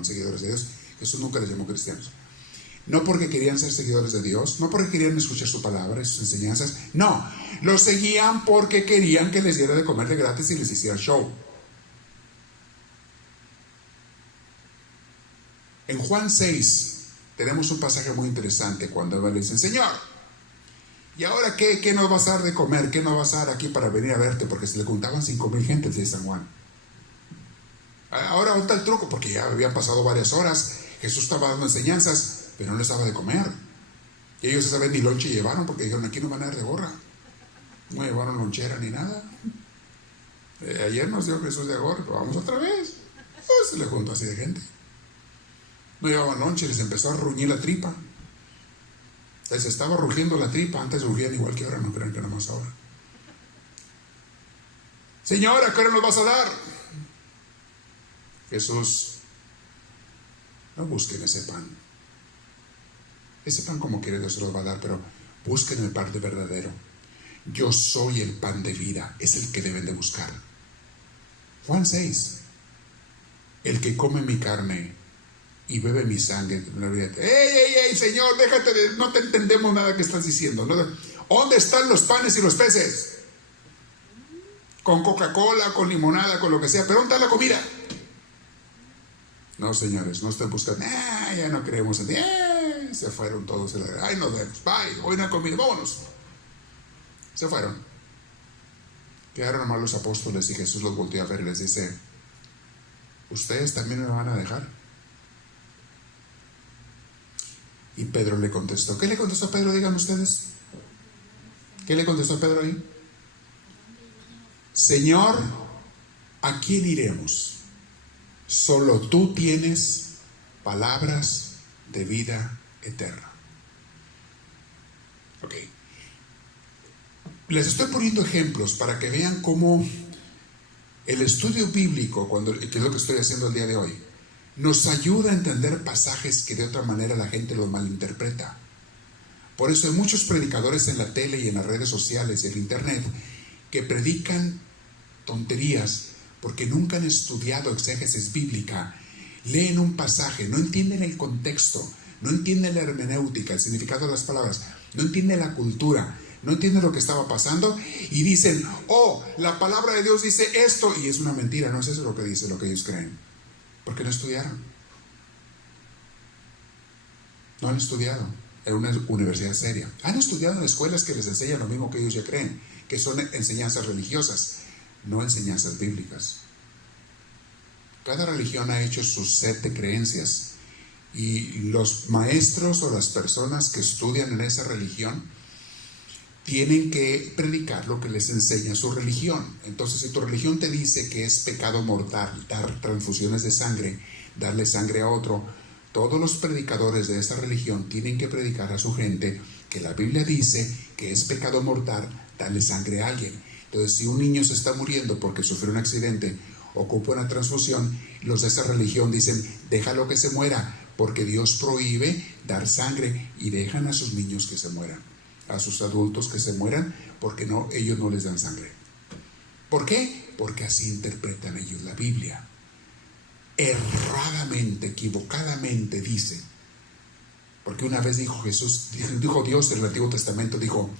seguidores de Dios. Jesús nunca les llamó cristianos. No porque querían ser seguidores de Dios, no porque querían escuchar su palabra y sus enseñanzas. No, los seguían porque querían que les diera de comer de gratis y les hiciera show. En Juan 6 tenemos un pasaje muy interesante cuando Él le dice: Señor, ¿y ahora qué nos vas a dar de comer? ¿Qué nos vas a dar aquí para venir a verte? Porque se le juntaban 5,000 gentes de San Juan. Ahora, ¿dónde está el truco? Porque ya habían pasado varias horas, Jesús estaba dando enseñanzas, pero no les daba de comer. Y ellos esa vez ni lonche llevaron, porque dijeron: aquí no van a dar de gorra. No llevaron lonchera ni nada. Ayer nos dio Jesús de gorra, pero vamos otra vez. Pues se le juntó así de gente. No llevaban lonche, les empezó a ruñir la tripa. Les estaba rugiendo la tripa. Antes rugían igual que ahora, no crean que nada más ahora. Señora, ¿qué hora nos vas a dar? Jesús: no busquen ese pan. Ese pan como quiere Dios se los va a dar, pero busquen el pan de verdadero. Yo soy el pan de vida, es el que deben de buscar. Juan 6. El que come mi carne y bebe mi sangre. ¡Ey, Señor, déjate no te entendemos nada que estás diciendo! ¿Dónde están los panes y los peces? Con Coca-Cola, con limonada, con lo que sea, pero ¿dónde está la comida? No, señores, no estén buscando. Ya no creemos en ti. Se fueron todos. Ay, nos vemos. Bye. Hoy no hay comida. Vámonos. Se fueron. Quedaron nomás los apóstoles y Jesús los volteó a ver y les dice: ¿ustedes también me van a dejar? Y Pedro le contestó. ¿Qué le contestó a Pedro? Digan ustedes. ¿Qué le contestó a Pedro ahí? Señor, ¿a quién iremos? Solo tú tienes palabras de vida eterna. Ok. Les estoy poniendo ejemplos para que vean cómo el estudio bíblico, que es lo que estoy haciendo el día de hoy, nos ayuda a entender pasajes que de otra manera la gente los malinterpreta. Por eso hay muchos predicadores en la tele y en las redes sociales y en internet que predican tonterías porque nunca han estudiado exégesis bíblica. Leen un pasaje, no entienden el contexto, no entienden la hermenéutica, el significado de las palabras, no entienden la cultura, no entienden lo que estaba pasando y dicen: oh, la palabra de Dios dice esto, y es una mentira. No es eso lo que dice, lo que ellos creen, porque no estudiaron. No han estudiado en una universidad seria. Han estudiado en escuelas que les enseñan lo mismo que ellos ya creen, que son enseñanzas religiosas, no enseñanzas bíblicas. Cada religión ha hecho su set de creencias y los maestros o las personas que estudian en esa religión tienen que predicar lo que les enseña su religión. Entonces, si tu religión te dice que es pecado mortal dar transfusiones de sangre, darle sangre a otro, todos los predicadores de esa religión tienen que predicar a su gente que la Biblia dice que es pecado mortal darle sangre a alguien. Entonces, si un niño se está muriendo porque sufrió un accidente, ocupa una transfusión, los de esa religión dicen, déjalo que se muera, porque Dios prohíbe dar sangre, y dejan a sus niños que se mueran, a sus adultos que se mueran, porque no, ellos no les dan sangre. ¿Por qué? Porque así interpretan ellos la Biblia. Erradamente, equivocadamente dice, porque una vez dijo Dios en el Antiguo Testamento, dijo,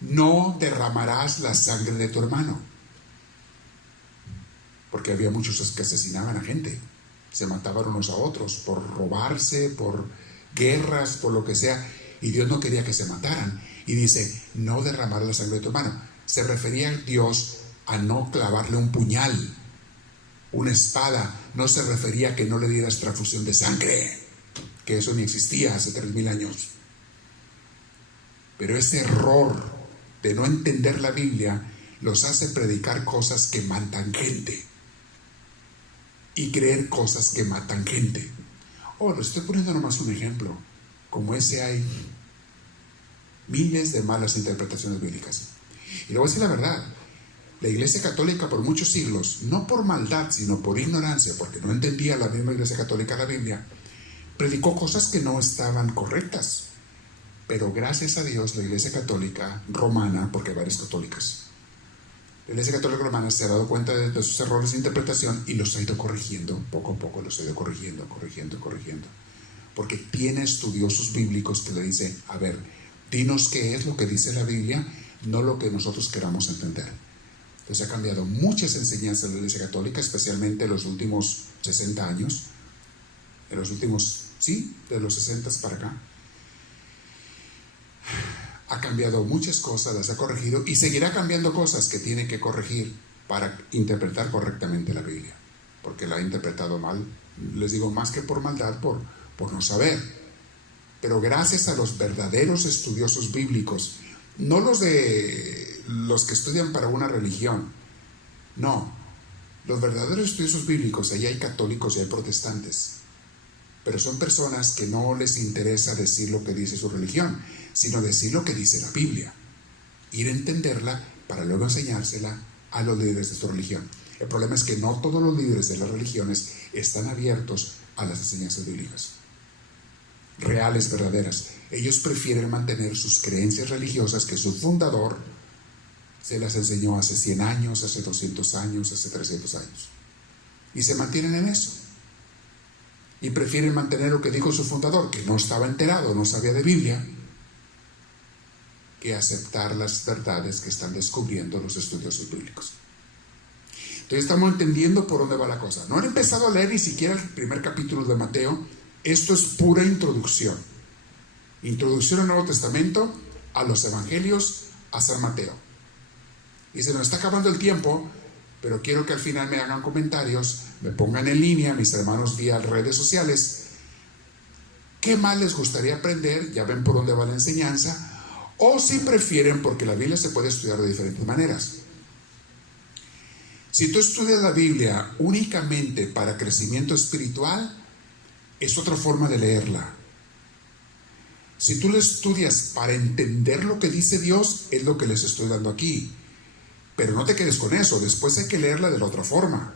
no derramarás la sangre de tu hermano, porque había muchos que asesinaban a gente, se mataban unos a otros por robarse, por guerras, por lo que sea, y Dios no quería que se mataran, y dice, no derramar la sangre de tu hermano. Se refería Dios a no clavarle un puñal, una espada. No se refería a que no le dieras transfusión de sangre, que eso ni existía hace 3000 años. Pero ese error de no entender la Biblia los hace predicar cosas que matan gente y creer cosas que matan gente. Le estoy poniendo nomás un ejemplo. Como ese hay miles de malas interpretaciones bíblicas. Y le voy a decir la verdad, la Iglesia Católica por muchos siglos, no por maldad, sino por ignorancia, porque no entendía la misma Iglesia Católica la Biblia, predicó cosas que no estaban correctas. Pero gracias a Dios, la Iglesia Católica Romana, porque hay varias católicas, la Iglesia Católica Romana se ha dado cuenta de sus errores de interpretación y los ha ido corrigiendo, poco a poco los ha ido corrigiendo, porque tiene estudiosos bíblicos que le dicen, a ver, dinos qué es lo que dice la Biblia, no lo que nosotros queramos entender. Entonces ha cambiado muchas enseñanzas de la Iglesia Católica, especialmente en los últimos 60 años, de los 60 para acá. Ha cambiado muchas cosas, las ha corregido y seguirá cambiando cosas que tiene que corregir para interpretar correctamente la Biblia, porque la ha interpretado mal, les digo, más que por maldad, por no saber. Pero gracias a los verdaderos estudiosos bíblicos, no los que estudian para una religión, no, los verdaderos estudiosos bíblicos, ahí hay católicos y hay protestantes, pero son personas que no les interesa decir lo que dice su religión, sino decir lo que dice la Biblia, ir a entenderla para luego enseñársela a los líderes de su religión. El problema es que no todos los líderes de las religiones están abiertos a las enseñanzas bíblicas reales, verdaderas. Ellos prefieren mantener sus creencias religiosas que su fundador se las enseñó hace 100 años, hace 200 años, hace 300 años, y se mantienen en eso. Y prefieren mantener lo que dijo su fundador, que no estaba enterado, no sabía de Biblia, que aceptar las verdades que están descubriendo los estudiosos bíblicos. Entonces estamos entendiendo por dónde va la cosa. No han empezado a leer ni siquiera el primer capítulo de Mateo. Esto es pura introducción. Introducción al Nuevo Testamento, a los Evangelios, a San Mateo. Y se nos está acabando el tiempo, pero quiero que al final me hagan comentarios, me pongan en línea, mis hermanos vía redes sociales, qué más les gustaría aprender, ya ven por dónde va la enseñanza, o si prefieren, porque la Biblia se puede estudiar de diferentes maneras. Si tú estudias la Biblia únicamente para crecimiento espiritual, es otra forma de leerla. Si tú la estudias para entender lo que dice Dios, es lo que les estoy dando aquí. Pero no te quedes con eso, después hay que leerla de la otra forma.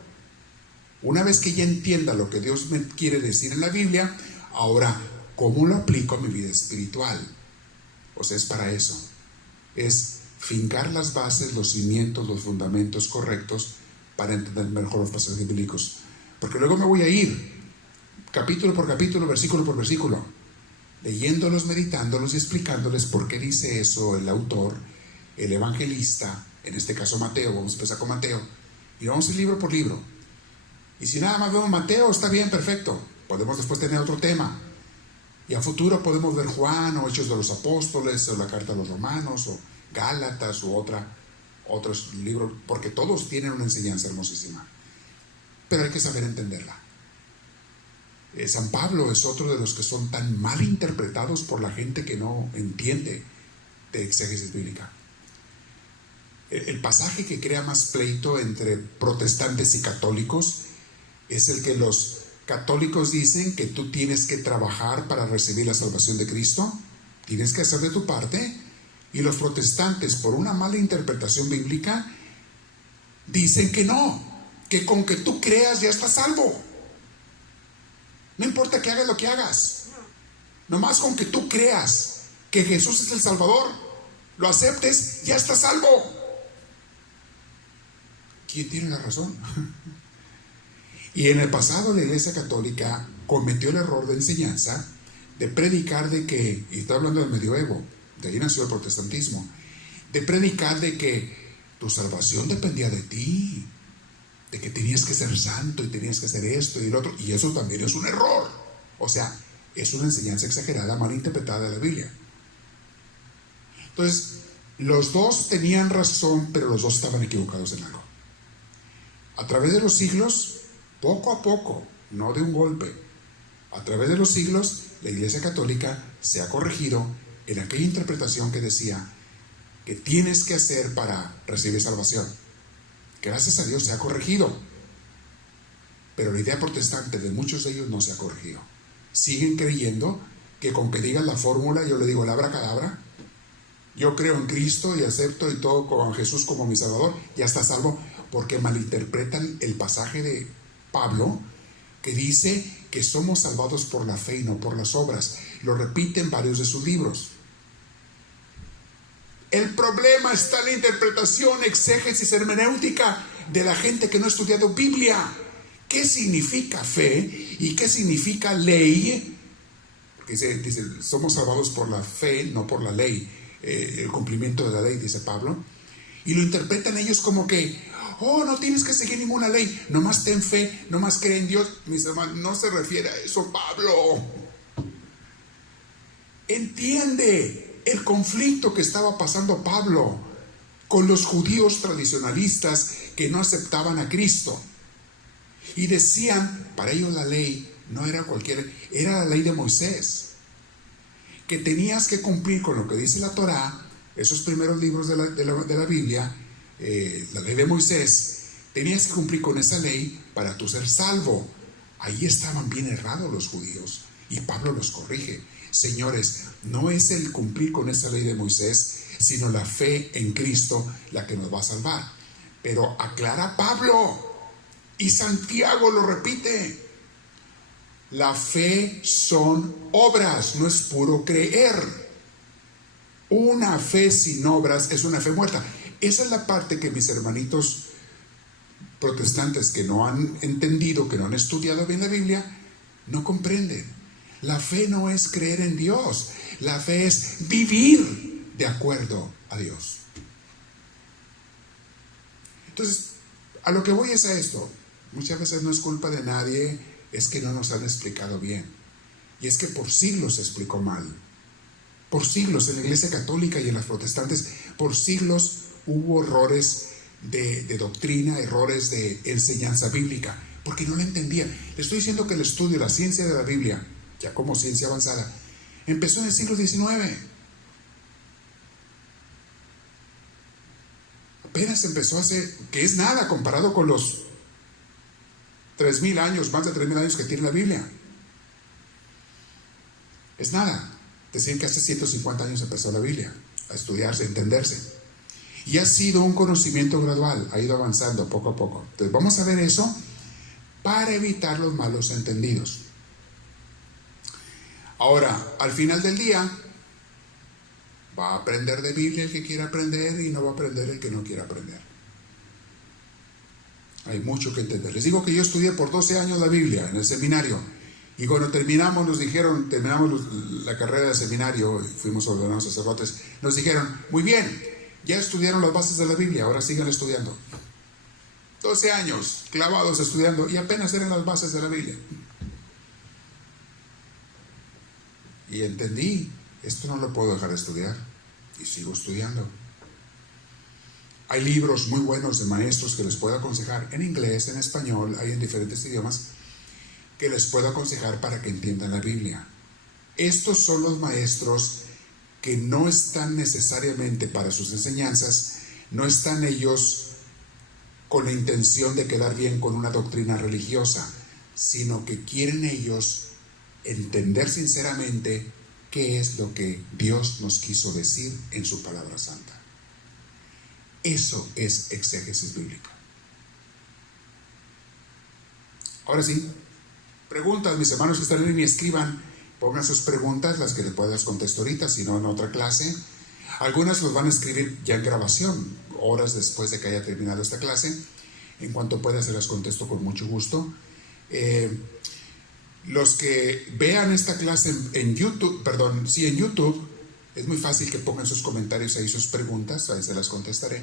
Una vez que ya entienda lo que Dios me quiere decir en la Biblia, ahora, ¿cómo lo aplico a mi vida espiritual? O sea, es para eso. Es fincar las bases, los cimientos, los fundamentos correctos para entender mejor los pasajes bíblicos. Porque luego me voy a ir capítulo por capítulo, versículo por versículo, leyéndolos, meditándolos y explicándoles por qué dice eso el autor, el evangelista, en este caso Mateo. Vamos a empezar con Mateo y vamos a ir libro por libro. Y si nada más vemos Mateo, está bien, perfecto, podemos después tener otro tema. Y a futuro podemos ver Juan, o Hechos de los Apóstoles, o la Carta a los Romanos, o Gálatas, u otros libros, porque todos tienen una enseñanza hermosísima. Pero hay que saber entenderla. San Pablo es otro de los que son tan mal interpretados por la gente que no entiende de exégesis bíblica. El pasaje que crea más pleito entre protestantes y católicos es el que los católicos dicen que tú tienes que trabajar para recibir la salvación de Cristo, tienes que hacer de tu parte, y los protestantes, por una mala interpretación bíblica, dicen que no, que con que tú creas ya estás salvo. No importa que hagas lo que hagas, nomás con que tú creas que Jesús es el Salvador, lo aceptes, ya estás salvo. ¿Quién tiene la razón? Y en el pasado la Iglesia Católica cometió el error de enseñanza de predicar de que, y está hablando del medioevo, de ahí nació el protestantismo, de predicar de que tu salvación dependía de ti, de que tenías que ser santo y tenías que hacer esto y lo otro, y eso también es un error. O sea, es una enseñanza exagerada, mal interpretada de la Biblia. Entonces, los dos tenían razón, pero los dos estaban equivocados en algo. A través de los siglos, poco a poco, no de un golpe, a través de los siglos, la Iglesia Católica se ha corregido en aquella interpretación que decía que tienes que hacer para recibir salvación. Gracias a Dios se ha corregido, pero la idea protestante de muchos de ellos no se ha corregido. Siguen creyendo que con que digan la fórmula, yo le digo el abracadabra, yo creo en Cristo y acepto y todo con Jesús como mi Salvador, ya está salvo, porque malinterpretan el pasaje de Pablo que dice que somos salvados por la fe y no por las obras. Lo repiten varios de sus libros. El problema está en la interpretación, exégesis, hermenéutica de la gente que no ha estudiado Biblia. ¿Qué significa fe y qué significa ley? Porque dice, somos salvados por la fe, no por la ley. El cumplimiento de la ley, dice Pablo. Y lo interpretan ellos como que, no tienes que seguir ninguna ley, nomás ten fe, nomás cree en Dios. Mis hermanos, no se refiere a eso, Pablo. Entiende el conflicto que estaba pasando Pablo con los judíos tradicionalistas que no aceptaban a Cristo. Y decían, para ellos la ley no era cualquiera, era la ley de Moisés, que tenías que cumplir con lo que dice la Torá, esos primeros libros de la Biblia, la ley de Moisés, tenías que cumplir con esa ley para tú ser salvo. Ahí estaban bien errados los judíos y Pablo los corrige. Señores, no es el cumplir con esa ley de Moisés, sino la fe en Cristo la que nos va a salvar. Pero aclara Pablo, y Santiago lo repite, la fe son obras, no es puro creer. Una fe sin obras es una fe muerta. Esa es la parte que mis hermanitos protestantes que no han entendido, que no han estudiado bien la Biblia, no comprenden. La fe no es creer en Dios, la fe es vivir de acuerdo a Dios. Entonces, a lo que voy es a esto. Muchas veces no es culpa de nadie, es que no nos han explicado bien. Y es que por siglos se explicó mal. Por siglos en la Iglesia Católica y en las protestantes, por siglos hubo errores de doctrina, errores de enseñanza bíblica, porque no la entendían. Le estoy diciendo que el estudio, la ciencia de la Biblia, ya como ciencia avanzada, empezó en el siglo XIX. Apenas empezó hace, que es nada comparado con los 3,000 años, más de 3,000 años que tiene la Biblia. Es nada. Decir que hace 150 años empezó la Biblia a estudiarse, a entenderse. Y ha sido un conocimiento gradual, ha ido avanzando poco a poco. Entonces vamos a ver eso para evitar los malos entendidos. Ahora, al final del día, va a aprender de Biblia el que quiera aprender y no va a aprender el que no quiera aprender. Hay mucho que entender. Les digo que yo estudié por 12 años la Biblia en el seminario. Y cuando terminamos, terminamos la carrera de seminario, fuimos ordenados sacerdotes, nos dijeron, muy bien, ya estudiaron las bases de la Biblia, ahora sigan estudiando. 12 años clavados estudiando y apenas eran las bases de la Biblia. Y entendí, esto no lo puedo dejar de estudiar. Y sigo estudiando. Hay libros muy buenos de maestros que les puedo aconsejar en inglés, en español, hay en diferentes idiomas, que les puedo aconsejar para que entiendan la Biblia. Estos son los maestros que no están necesariamente para sus enseñanzas, no están ellos con la intención de quedar bien con una doctrina religiosa, sino que quieren ellos entender sinceramente qué es lo que Dios nos quiso decir en su palabra santa. Eso es exégesis bíblica. Ahora sí, preguntas, mis hermanos que están en línea, escriban, pongan sus preguntas, las que les puedas contestar ahorita, si no en otra clase. Algunas los van a escribir ya en grabación, horas después de que haya terminado esta clase. En cuanto pueda se las contesto con mucho gusto. Los que vean esta clase en YouTube, en YouTube, es muy fácil que pongan sus comentarios ahí, sus preguntas, ahí se las contestaré.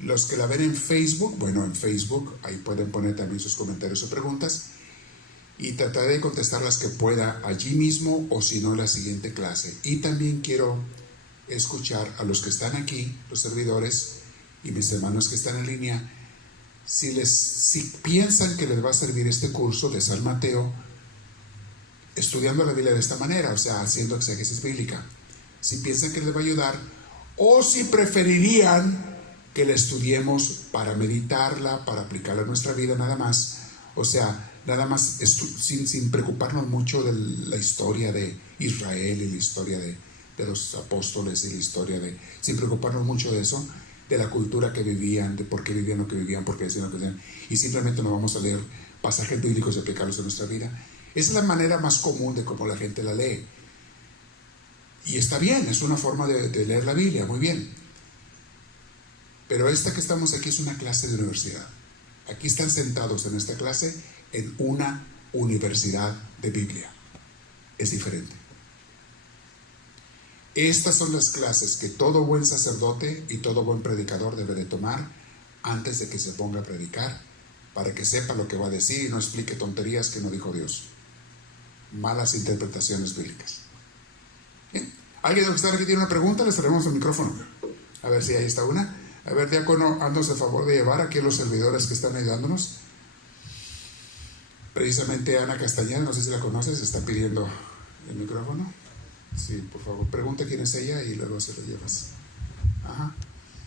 Los que la ven en Facebook, bueno, en Facebook, ahí pueden poner también sus comentarios o preguntas. Y trataré de contestar las que pueda allí mismo o si no en la siguiente clase. Y también quiero escuchar a los que están aquí, los servidores y mis hermanos que están en línea, si piensan que les va a servir este curso de San Mateo, estudiando la Biblia de esta manera, o sea, haciendo exégesis bíblica, si piensan que les va a ayudar, o si preferirían que la estudiemos para meditarla, para aplicarla a nuestra vida nada más, o sea, nada más sin preocuparnos mucho de la historia de Israel y la historia de los apóstoles y la historia sin preocuparnos mucho de eso, de la cultura que vivían, de por qué vivían lo que vivían, por qué decían lo que decían, y simplemente nos vamos a leer pasajes bíblicos y aplicarlos en nuestra vida. Esa es la manera más común de cómo la gente la lee. Y está bien, es una forma de leer la Biblia, muy bien. Pero esta que estamos aquí es una clase de universidad. Aquí están sentados en esta clase en una universidad de Biblia. Es diferente. Estas son las clases que todo buen sacerdote y todo buen predicador debe de tomar antes de que se ponga a predicar, para que sepa lo que va a decir y no explique tonterías que no dijo Dios. Malas interpretaciones bíblicas. Bien. ¿Alguien de los que está aquí tiene una pregunta? Les traemos el micrófono. A ver si ahí está una. A ver, diácono, haznos el favor de llevar aquí a los servidores que están ayudándonos. Precisamente Ana Castañeda, no sé si la conoces, está pidiendo el micrófono. Sí, por favor, pregunta quién es ella y luego se lo llevas. Ajá.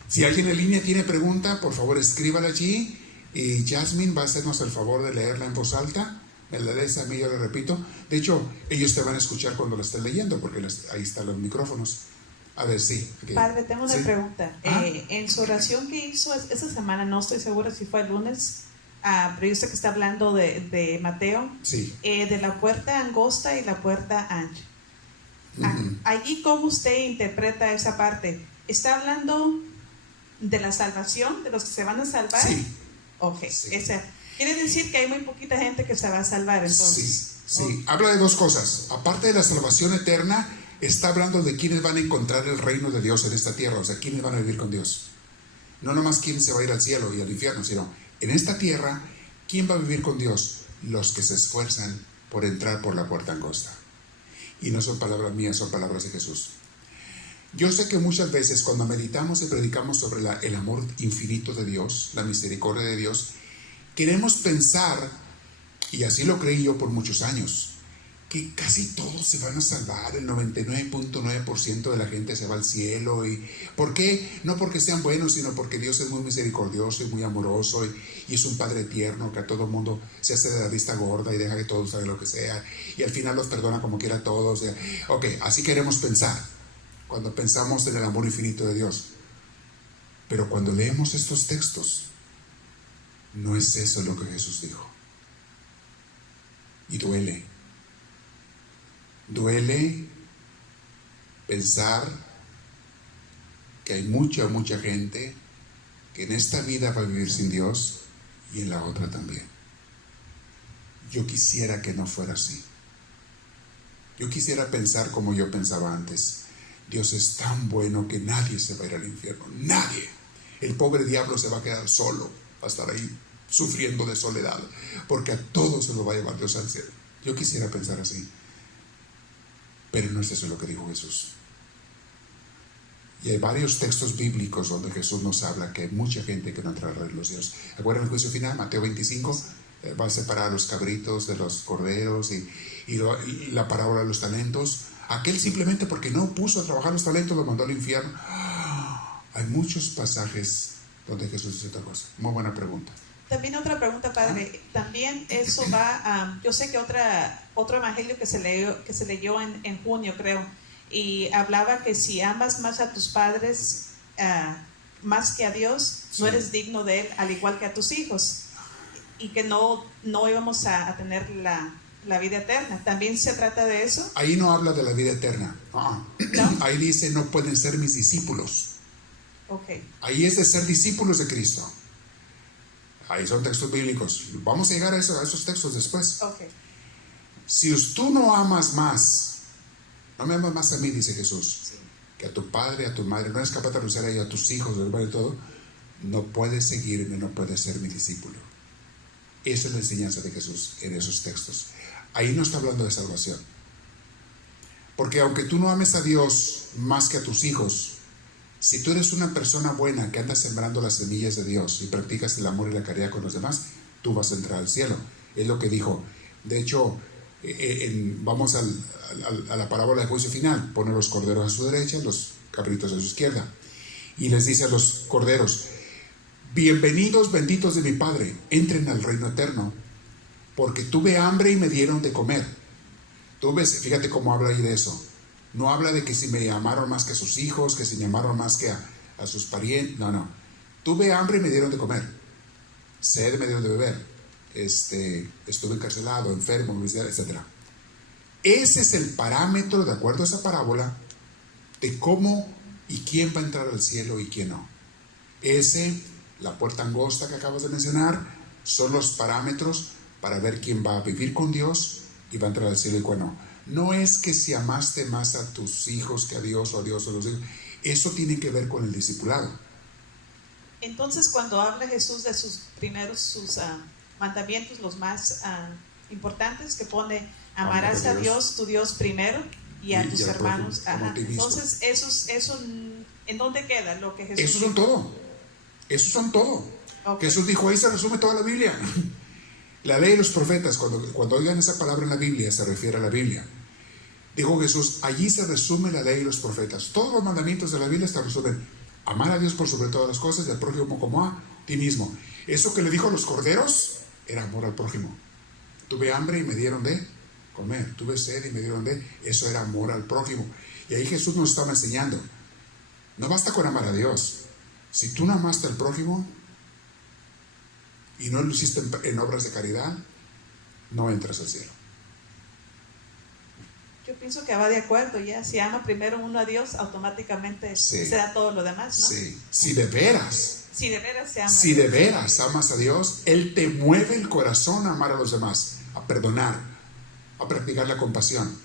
Si alguien en línea tiene pregunta, por favor escríbala allí y Jasmine va a hacernos el favor de leerla en voz alta. Me la lees a mí, yo le repito. De hecho, ellos te van a escuchar cuando la estén leyendo porque ahí están los micrófonos. A ver, sí. Okay. Padre, tengo una pregunta. En su oración que hizo esta semana, no estoy segura si fue el lunes, pero yo sé que está hablando de Mateo, sí. De la puerta angosta y la puerta ancha. Allí, ¿cómo usted interpreta esa parte? ¿Está hablando de la salvación, de los que se van a salvar? Sí. Ok. Sí. Quiere decir que hay muy poquita gente que se va a salvar, entonces. Sí. Okay. Habla de dos cosas. Aparte de la salvación eterna, está hablando de quienes van a encontrar el reino de Dios en esta tierra, o sea, quienes van a vivir con Dios. No nomás quién se va a ir al cielo y al infierno, sino en esta tierra, ¿quién va a vivir con Dios? Los que se esfuerzan por entrar por la puerta angosta. Y no son palabras mías, son palabras de Jesús. Yo sé que muchas veces cuando meditamos y predicamos sobre el amor infinito de Dios, la misericordia de Dios, queremos pensar, y así lo creí yo por muchos años, que casi todos se van a salvar, el 99.9% de la gente se va al cielo. ¿Y por qué? No porque sean buenos, sino porque Dios es muy misericordioso y muy amoroso y es un Padre tierno que a todo mundo se hace de la vista gorda y deja que todos hagan lo que sea y al final los perdona como quiera a todos. Ok, así queremos pensar cuando pensamos en el amor infinito de Dios. Pero cuando leemos estos textos, no es eso lo que Jesús dijo. Y duele. Duele pensar que hay mucha gente que en esta vida va a vivir sin Dios y en la otra también. Yo quisiera que no fuera así. Yo quisiera pensar como yo pensaba antes. Dios es tan bueno que nadie se va a ir al infierno. Nadie. El pobre diablo se va a quedar solo. Va a estar ahí sufriendo de soledad. Porque a todos se lo va a llevar Dios al cielo. Yo quisiera pensar así. Pero no es eso lo que dijo Jesús. Y hay varios textos bíblicos donde Jesús nos habla que hay mucha gente que no entrará al reino de los cielos. ¿Recuerdan el juicio final? Mateo 25 va a separar a los cabritos de los corderos y la parábola de los talentos. Aquel simplemente porque no puso a trabajar los talentos lo mandó al infierno. Hay muchos pasajes donde Jesús dice otra cosa. Muy buena pregunta. También otra pregunta, padre. También eso va a... Yo sé que otro evangelio que se leyó en junio, creo, y hablaba que si amas más a tus padres más que a Dios, no eres digno de Él, al igual que a tus hijos, y que no íbamos a tener la vida eterna. ¿También se trata de eso? Ahí no habla de la vida eterna. ¿No? Ahí dice no pueden ser mis discípulos. Okay. Ahí es de ser discípulos de Cristo. Ahí son textos bíblicos. Vamos a llegar a esos textos después. Okay. Si tú no amas más, no me amas más a mí, dice Jesús, Sí. que a tu padre, a tu madre, no eres capaz de renunciar a ella, a tus hijos, a todo, no puedes seguirme, no puedes ser mi discípulo. Esa es la enseñanza de Jesús en esos textos. Ahí no está hablando de salvación. Porque aunque tú no ames a Dios más que a tus hijos, si tú eres una persona buena que anda sembrando las semillas de Dios y practicas el amor y la caridad con los demás, tú vas a entrar al cielo. Es lo que dijo. De hecho, vamos a la parábola del juicio final. Pone los corderos a su derecha, los cabritos a su izquierda. Y les dice a los corderos: bienvenidos, benditos de mi Padre, entren al reino eterno, porque tuve hambre y me dieron de comer. Tú ves, fíjate cómo habla ahí de eso. No habla de que si me amaron más que a sus hijos, que si me amaron más que a sus parientes. No. Tuve hambre y me dieron de comer. Sed me dieron de beber. Estuve encarcelado, enfermo, etc. Ese es el parámetro, de acuerdo a esa parábola, de cómo y quién va a entrar al cielo y quién no. La puerta angosta que acabas de mencionar, son los parámetros para ver quién va a vivir con Dios y va a entrar al cielo y quién no. No es que si amaste más a tus hijos que a Dios o a Dios o a los hijos. Eso tiene que ver con el discipulado. Entonces, cuando habla Jesús de sus mandamientos, los más importantes, que pone: amarás a Dios, tu Dios primero, y a tus hermanos. Entonces, eso, ¿en dónde queda lo que Jesús dijo? Esos son todo. Okay. Jesús dijo, ahí se resume toda la Biblia. La ley de los profetas, cuando oigan esa palabra en la Biblia, se refiere a la Biblia. Dijo Jesús, allí se resume la ley de los profetas. Todos los mandamientos de la Biblia se resumen: amar a Dios por sobre todas las cosas y al prójimo como a ti mismo. Eso que le dijo a los corderos era amor al prójimo. Tuve hambre y me dieron de comer. Tuve sed y me dieron de... Eso era amor al prójimo. Y ahí Jesús nos estaba enseñando. No basta con amar a Dios. Si tú no amaste al prójimo y no lo hiciste en obras de caridad, no entras al cielo. Yo pienso que va de acuerdo, ya. Si ama primero uno a Dios, automáticamente se da todo lo demás, ¿no? Sí. Si de veras se ama. Si de veras amas a Dios, Él te mueve el corazón a amar a los demás, a perdonar, a practicar la compasión.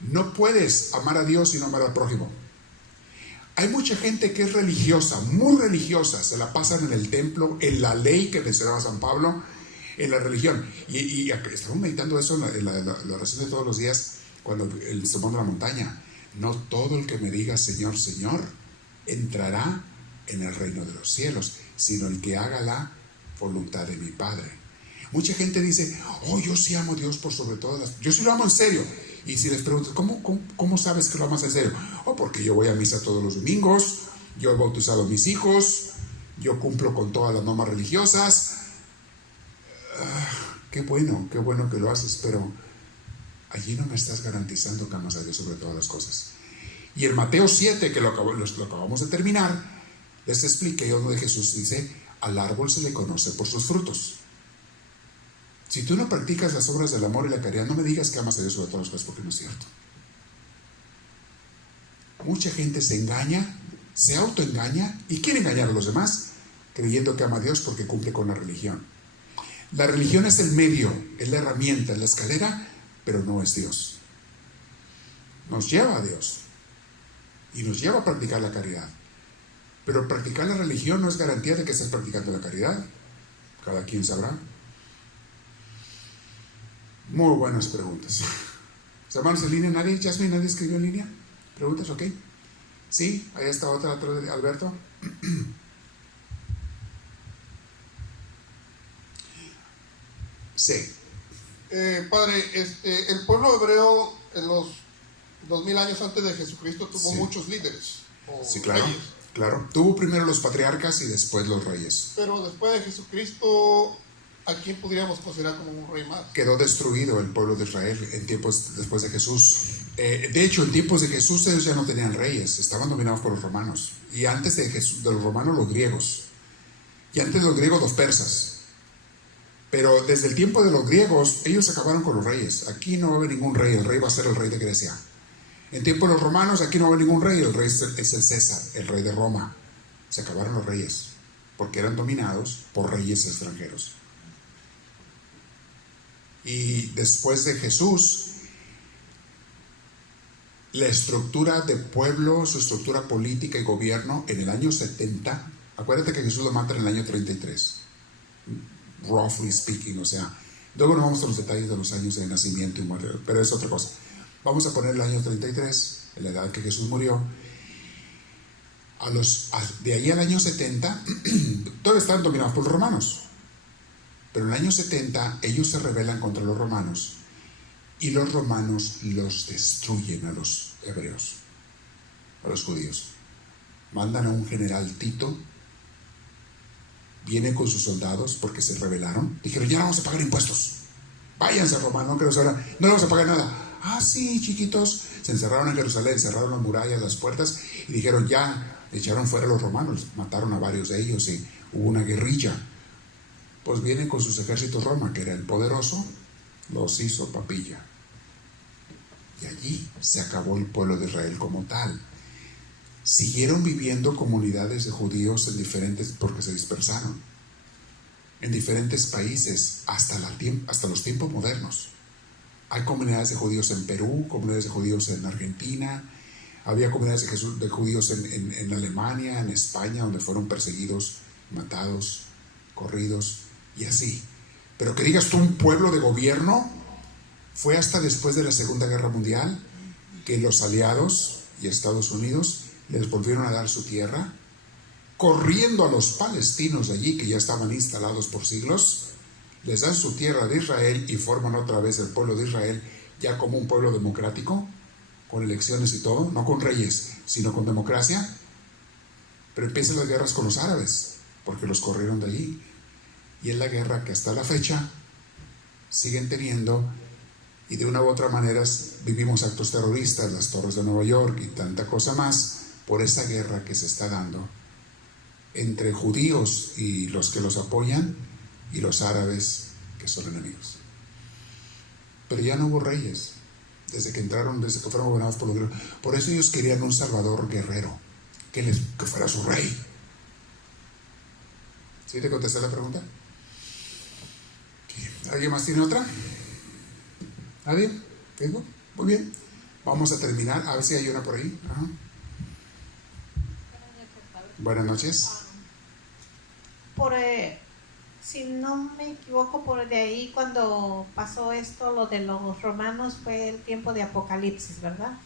No puedes amar a Dios y no amar al prójimo. Hay mucha gente que es religiosa, muy religiosa, se la pasan en el templo, en la ley que mencionaba San Pablo, en la religión. Y estamos meditando eso en la oración de todos los días, cuando el sermón de la montaña. No todo el que me diga Señor, Señor, entrará en el reino de los cielos, sino el que haga la voluntad de mi Padre. Mucha gente dice, yo sí amo a Dios por sobre todas las... Yo sí lo amo en serio. Y si les preguntas, ¿cómo sabes que lo amas en serio? Porque yo voy a misa todos los domingos, yo he bautizado a mis hijos, yo cumplo con todas las normas religiosas. Qué bueno que lo haces, pero allí no me estás garantizando que amas a Dios sobre todas las cosas. Y en Mateo 7, que lo acabamos de terminar, les expliqué donde Jesús dice, al árbol se le conoce por sus frutos. Si tú no practicas las obras del amor y la caridad, no me digas que amas a Dios sobre todas las cosas, porque no es cierto. Mucha gente se engaña, se autoengaña y quiere engañar a los demás, creyendo que ama a Dios porque cumple con la religión. La religión es el medio, es la herramienta, es la escalera, pero no es Dios. Nos lleva a Dios y nos lleva a practicar la caridad. Pero practicar la religión no es garantía de que estés practicando la caridad. Cada quien sabrá. Muy buenas preguntas. Hermanos en línea, ¿nadie? Jasmine, ¿nadie escribió en línea? ¿Preguntas? ¿Ok? Sí, ahí está otra de Alberto. Sí. Padre, el pueblo hebreo en los 2000 años antes de Jesucristo tuvo muchos líderes. Sí, claro, reyes. claro. Tuvo primero los patriarcas y después los reyes. Pero después de Jesucristo, ¿a quién podríamos considerar como un rey más? Quedó destruido el pueblo de Israel en tiempos después de Jesús. De hecho, en tiempos de Jesús ellos ya no tenían reyes, estaban dominados por los romanos. Y antes de los romanos, los griegos. Y antes de los griegos, los persas. Pero desde el tiempo de los griegos, ellos acabaron con los reyes. Aquí no va a haber ningún rey, el rey va a ser el rey de Grecia. En tiempo de los romanos, aquí no va a haber ningún rey, el rey es el César, el rey de Roma. Se acabaron los reyes, porque eran dominados por reyes extranjeros. Y después de Jesús, la estructura de pueblo, su estructura política y gobierno en el año 70, acuérdate que Jesús lo mata en el año 33, roughly speaking, o sea, luego no vamos a los detalles de los años de nacimiento y muerte, pero es otra cosa. Vamos a poner el año 33, en la edad que Jesús murió. De ahí al año 70, todos estaban dominados por los romanos. Pero en el año 70 ellos se rebelan contra los romanos y los romanos los destruyen a los hebreos, a los judíos. Mandan a un general Tito, viene con sus soldados porque se rebelaron. Dijeron, ya no vamos a pagar impuestos. Váyanse a Roma, no le vamos a pagar nada. Ah, sí, chiquitos. Se encerraron en Jerusalén, cerraron las murallas, las puertas y dijeron, ya, echaron fuera a los romanos, mataron a varios de ellos y hubo una guerrilla. Pues vienen con sus ejércitos Roma, que era el poderoso, los hizo papilla. Y allí se acabó el pueblo de Israel como tal. Siguieron viviendo comunidades de judíos en diferentes, porque se dispersaron, en diferentes países hasta los tiempos modernos. Hay comunidades de judíos en Perú, comunidades de judíos en Argentina, había comunidades de judíos en Alemania, en España, donde fueron perseguidos, matados, corridos y así. Pero que digas tú un pueblo de gobierno, fue hasta después de la Segunda Guerra Mundial que los aliados y Estados Unidos les volvieron a dar su tierra, corriendo a los palestinos de allí que ya estaban instalados por siglos, les dan su tierra de Israel y forman otra vez el pueblo de Israel ya como un pueblo democrático, con elecciones y todo, no con reyes, sino con democracia. Pero empiezan las guerras con los árabes, porque los corrieron de allí. Y es la guerra que hasta la fecha siguen teniendo, y de una u otra manera vivimos actos terroristas, las torres de Nueva York y tanta cosa más, por esa guerra que se está dando entre judíos y los que los apoyan y los árabes que son enemigos. Pero ya no hubo reyes desde que fueron gobernados por los griegos. Por eso ellos querían un salvador guerrero que fuera su rey. ¿Sí te contesté la pregunta? ¿Alguien más tiene otra? ¿Nadie? ¿Facebook? Muy bien, vamos a terminar, a ver si hay una por ahí. Ajá. Buenas noches. Si no me equivoco, por de ahí cuando pasó esto, lo de los romanos, fue el tiempo de Apocalipsis, ¿verdad?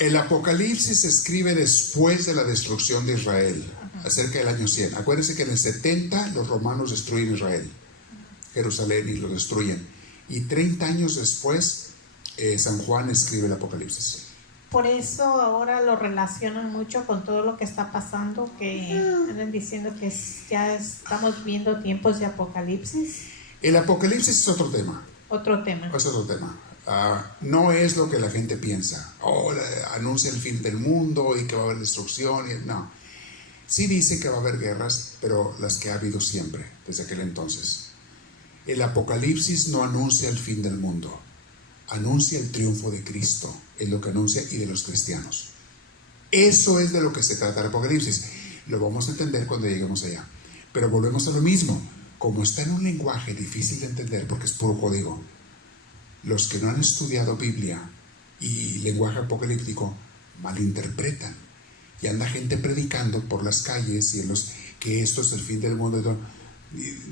El Apocalipsis se escribe después de la destrucción de Israel, acerca del año 100. Acuérdense que en el 70 los romanos destruyen Israel, Jerusalén, y lo destruyen. Y 30 años después, San Juan escribe el Apocalipsis. Por eso ahora lo relacionan mucho con todo lo que está pasando, que andan diciendo que ya estamos viendo tiempos de Apocalipsis. El Apocalipsis es otro tema. Otro tema. Es otro tema. No es lo que la gente piensa. Anuncia el fin del mundo y que va a haber destrucción. No. Sí dice que va a haber guerras, pero las que ha habido siempre, desde aquel entonces. El Apocalipsis no anuncia el fin del mundo. Anuncia el triunfo de Cristo, es lo que anuncia, y de los cristianos. Eso es de lo que se trata el Apocalipsis. Lo vamos a entender cuando lleguemos allá. Pero volvemos a lo mismo. Como está en un lenguaje difícil de entender porque es puro código, los que no han estudiado Biblia y lenguaje apocalíptico malinterpretan. Y anda gente predicando por las calles y que esto es el fin del mundo.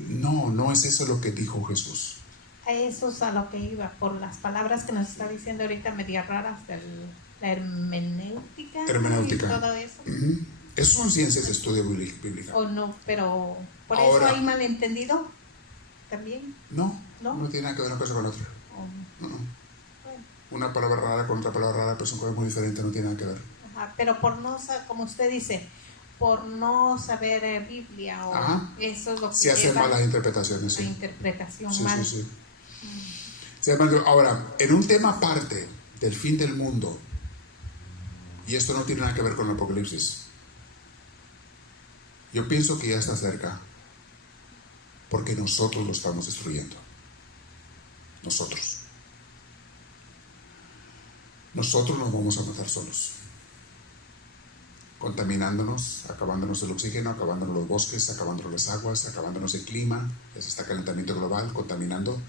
No es eso lo que dijo Jesús. A eso es a lo que iba, por las palabras que nos está diciendo ahorita media raras, la hermenéutica y todo eso. Eso son ciencias de estudio bíblica. O no, pero por Ahora, eso hay malentendido también. No tiene nada que ver una cosa con la otra. Bueno. Una palabra rara con otra palabra rara, pero son cosas muy diferentes, no tiene nada que ver. Ajá, pero por no, como usted dice, por no saber Biblia, o eso es lo que se hacen malas interpretaciones. La sí. interpretación Sí, mal. sí. Ahora, en un tema aparte del fin del mundo, y esto no tiene nada que ver con el Apocalipsis, yo pienso que ya está cerca, porque nosotros lo estamos destruyendo. Nosotros nos vamos a matar solos, contaminándonos, acabándonos el oxígeno, acabándonos los bosques, acabándonos las aguas, acabándonos el clima. Ya se está calentamiento global, contaminando.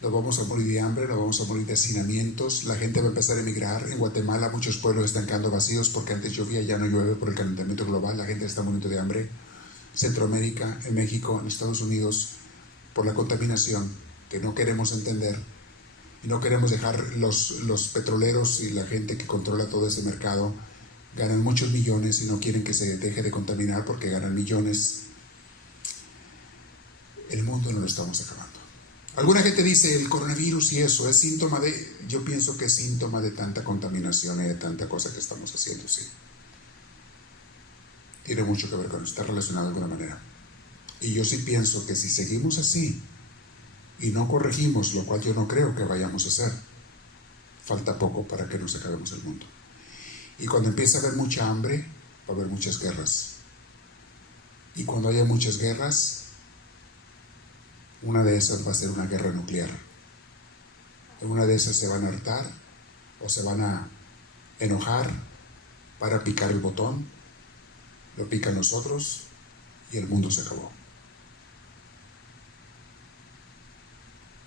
Nos vamos a morir de hambre, nos vamos a morir de hacinamientos. La gente va a empezar a emigrar. En Guatemala muchos pueblos están quedando vacíos porque antes llovía, ya no llueve por el calentamiento global. La gente está muriendo de hambre. Centroamérica, en México, en Estados Unidos, por la contaminación que no queremos entender. Y no queremos dejar los petroleros y la gente que controla todo ese mercado ganan muchos millones y no quieren que se deje de contaminar porque ganan millones. El mundo no lo estamos acabando. Alguna gente dice el coronavirus y eso es síntoma de... Yo pienso que es síntoma de tanta contaminación y de tanta cosa que estamos haciendo, sí. Tiene mucho que ver con eso, está relacionado de alguna manera. Y yo sí pienso que si seguimos así y no corregimos, lo cual yo no creo que vayamos a hacer, falta poco para que nos acabemos el mundo. Y cuando empiece a haber mucha hambre, va a haber muchas guerras. Y cuando haya muchas guerras, una de esas va a ser una guerra nuclear. En una de esas se van a hartar o se van a enojar para picar el botón. Lo pican nosotros y el mundo se acabó.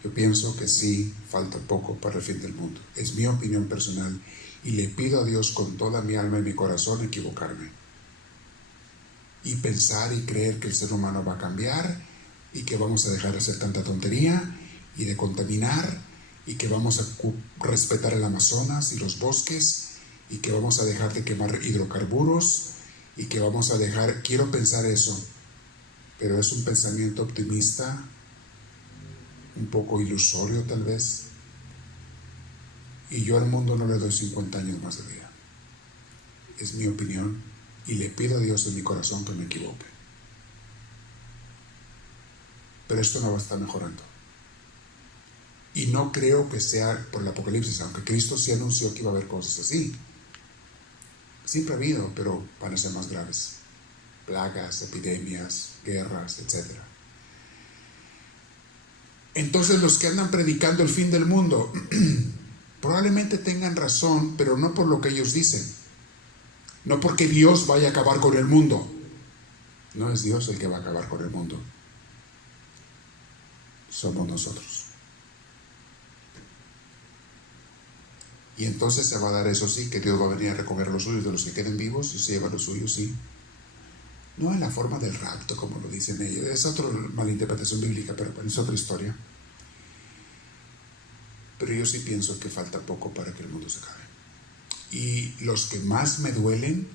Yo pienso que sí, falta poco para el fin del mundo. Es mi opinión personal y le pido a Dios con toda mi alma y mi corazón equivocarme. Y pensar y creer que el ser humano va a cambiar y que vamos a dejar de hacer tanta tontería y de contaminar y que vamos a respetar el Amazonas y los bosques y que vamos a dejar de quemar hidrocarburos y que vamos a dejar... Quiero pensar eso, pero es un pensamiento optimista, un poco ilusorio tal vez, y yo al mundo no le doy 50 años más de vida. Es mi opinión y le pido a Dios en mi corazón que me equivoque, pero esto no va a estar mejorando y no creo que sea por el Apocalipsis, aunque Cristo sí anunció que iba a haber cosas así. Siempre ha habido, pero van a ser más graves, plagas, epidemias, guerras, etc. Entonces los que andan predicando el fin del mundo probablemente tengan razón, pero no por lo que ellos dicen, no porque Dios vaya a acabar con el mundo. No es Dios el que va a acabar con el mundo, somos nosotros. Y entonces se va a dar eso sí, que Dios va a venir a recoger los suyos de los que queden vivos y se lleva los suyos, sí. No en la forma del rapto, como lo dicen ellos. Es otra malinterpretación bíblica, pero es otra historia. Pero yo sí pienso que falta poco para que el mundo se acabe. Y los que más me duelen,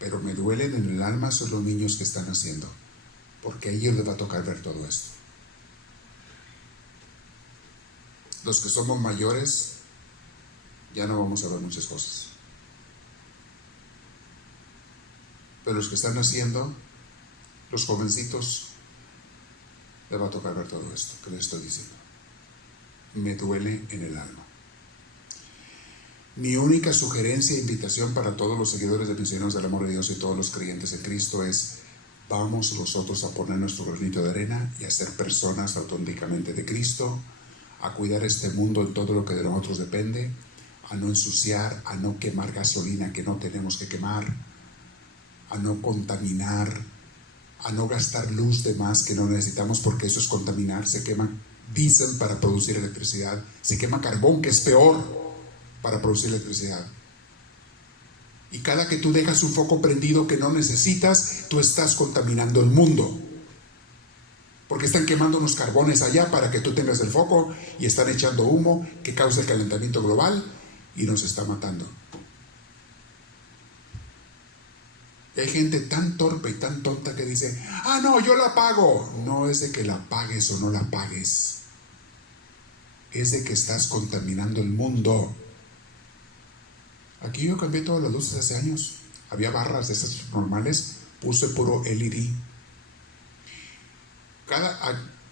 pero me duelen en el alma, son los niños que están naciendo, porque a ellos les va a tocar ver todo esto. Los que somos mayores ya no vamos a ver muchas cosas, pero los que están naciendo, los jovencitos, les va a tocar ver todo esto que les estoy diciendo. Me duele en el alma. Mi única sugerencia e invitación para todos los seguidores de Misioneros del Amor de Dios y todos los creyentes en Cristo es: vamos nosotros a poner nuestro granito de arena y a ser personas auténticamente de Cristo, a cuidar este mundo en todo lo que de nosotros depende, a no ensuciar, a no quemar gasolina que no tenemos que quemar, a no contaminar, a no gastar luz de más que no necesitamos, porque eso es contaminar. Se quema diésel para producir electricidad, se quema carbón, que es peor, para producir electricidad. Y cada que tú dejas un foco prendido que no necesitas, tú estás contaminando el mundo, porque están quemando unos carbones allá para que tú tengas el foco y están echando humo que causa el calentamiento global y nos está matando. Y hay gente tan torpe y tan tonta que dice, ah, no, yo la pago. No es de que la pagues o no la pagues, es de que estás contaminando el mundo. Aquí yo cambié todas las luces hace años. Había barras de esas normales, puse puro LED.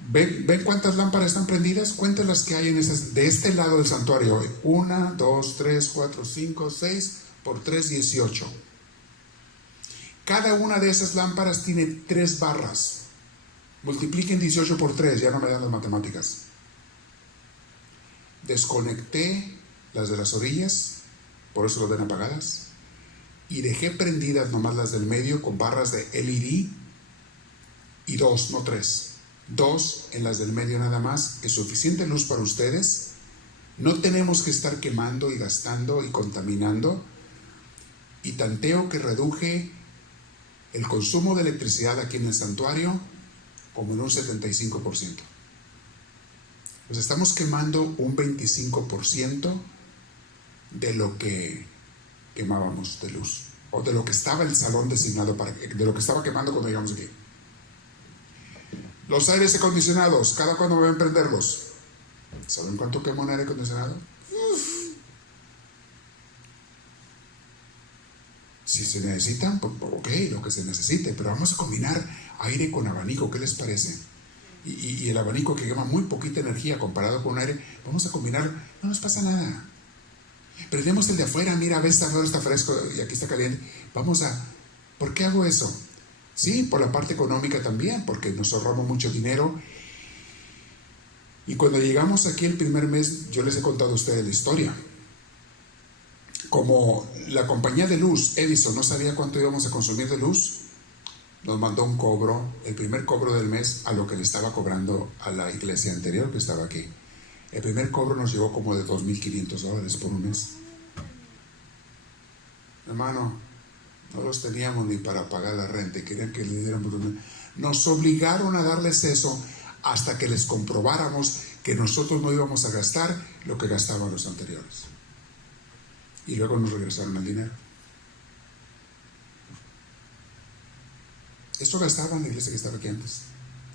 ¿Ven cuántas lámparas están prendidas? Cuenten las que hay en esas, de este lado del santuario. 1, 2, 3, 4, 5, 6 por 3, 18. Cada una de esas lámparas tiene 3 barras. Multipliquen 18 por 3, ya no me dan las matemáticas. Desconecté las de las orillas, por eso las ven apagadas, y dejé prendidas nomás las del medio con barras de LED, y 2, no 3. 2 en las del medio nada más, es suficiente luz para ustedes. No tenemos que estar quemando y gastando y contaminando. Y tanteo que reduje el consumo de electricidad aquí en el santuario como en un 75%. Pues estamos quemando un 25% de lo que quemábamos de luz, o de lo que estaba el salón designado para, de lo que estaba quemando cuando llegamos aquí. Los aires acondicionados, ¿cada cuándo me van a prenderlos? ¿Saben cuánto quema un aire acondicionado? Si se necesitan, pues, ok, lo que se necesite, pero vamos a combinar aire con abanico, ¿qué les parece? Y el abanico que quema muy poquita energía comparado con un aire, vamos a combinar, no nos pasa nada. Prendemos el de afuera, mira, a veces afuera está fresco y aquí está caliente. ¿Por qué hago eso? Sí, por la parte económica también, porque nos ahorramos mucho dinero. Y cuando llegamos aquí el primer mes, yo les he contado a ustedes la historia. Como la compañía de luz, Edison, no sabía cuánto íbamos a consumir de luz, nos mandó un cobro, el primer cobro del mes, a lo que le estaba cobrando a la iglesia anterior que estaba aquí. El primer cobro nos llegó como de $2,500 por un mes. Hermano, no los teníamos ni para pagar la renta, querían que le diéramos. Nos obligaron a darles eso hasta que les comprobáramos que nosotros no íbamos a gastar lo que gastaban los anteriores. Y luego nos regresaron el dinero. Esto gastaba en la iglesia que estaba aquí antes.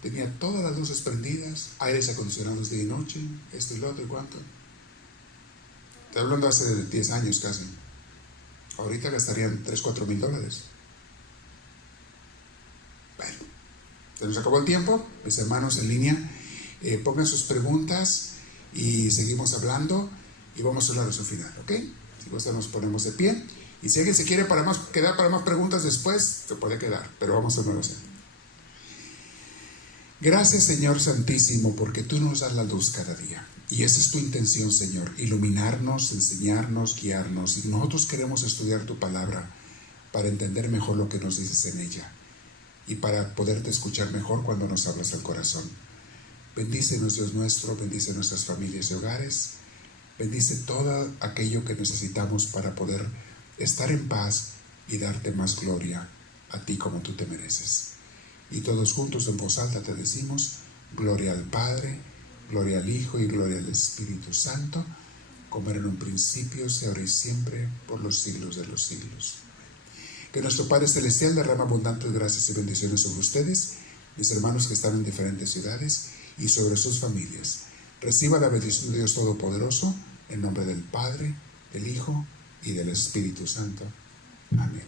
Tenía todas las luces prendidas, aires acondicionados día y noche, esto y lo otro y cuánto. Estoy hablando hace 10 años casi. Ahorita gastarían $3,000-4,000. Bueno, se nos acabó el tiempo. Mis hermanos en línea, pongan sus preguntas y seguimos hablando y vamos a la oración final, ¿ok? Si gustan nos ponemos de pie. Y si alguien se quiere quedar para más preguntas después, se puede quedar, pero vamos a una oración. Gracias, Señor Santísimo, porque tú nos das la luz cada día. Y esa es tu intención, Señor, iluminarnos, enseñarnos, guiarnos. Y nosotros queremos estudiar tu palabra para entender mejor lo que nos dices en ella y para poderte escuchar mejor cuando nos hablas al corazón. Bendícenos, Dios nuestro, bendice nuestras familias y hogares. Bendice todo aquello que necesitamos para poder estar en paz y darte más gloria a ti como tú te mereces. Y todos juntos en voz alta te decimos: gloria al Padre, gloria al Hijo y gloria al Espíritu Santo, como era en un principio, sea ahora y siempre, por los siglos de los siglos. Que nuestro Padre Celestial derrama abundantes gracias y bendiciones sobre ustedes, mis hermanos que están en diferentes ciudades, y sobre sus familias. Reciba la bendición de Dios Todopoderoso, en nombre del Padre, del Hijo y del Espíritu Santo. Amén.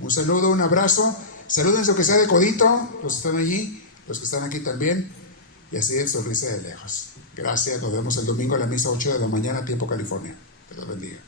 Un saludo, un abrazo. Salúdense lo que sea de codito, los que están allí, los que están aquí también, y así de sonrisa de lejos. Gracias, nos vemos el domingo a la misa 8 de la mañana, tiempo California. Que Dios bendiga.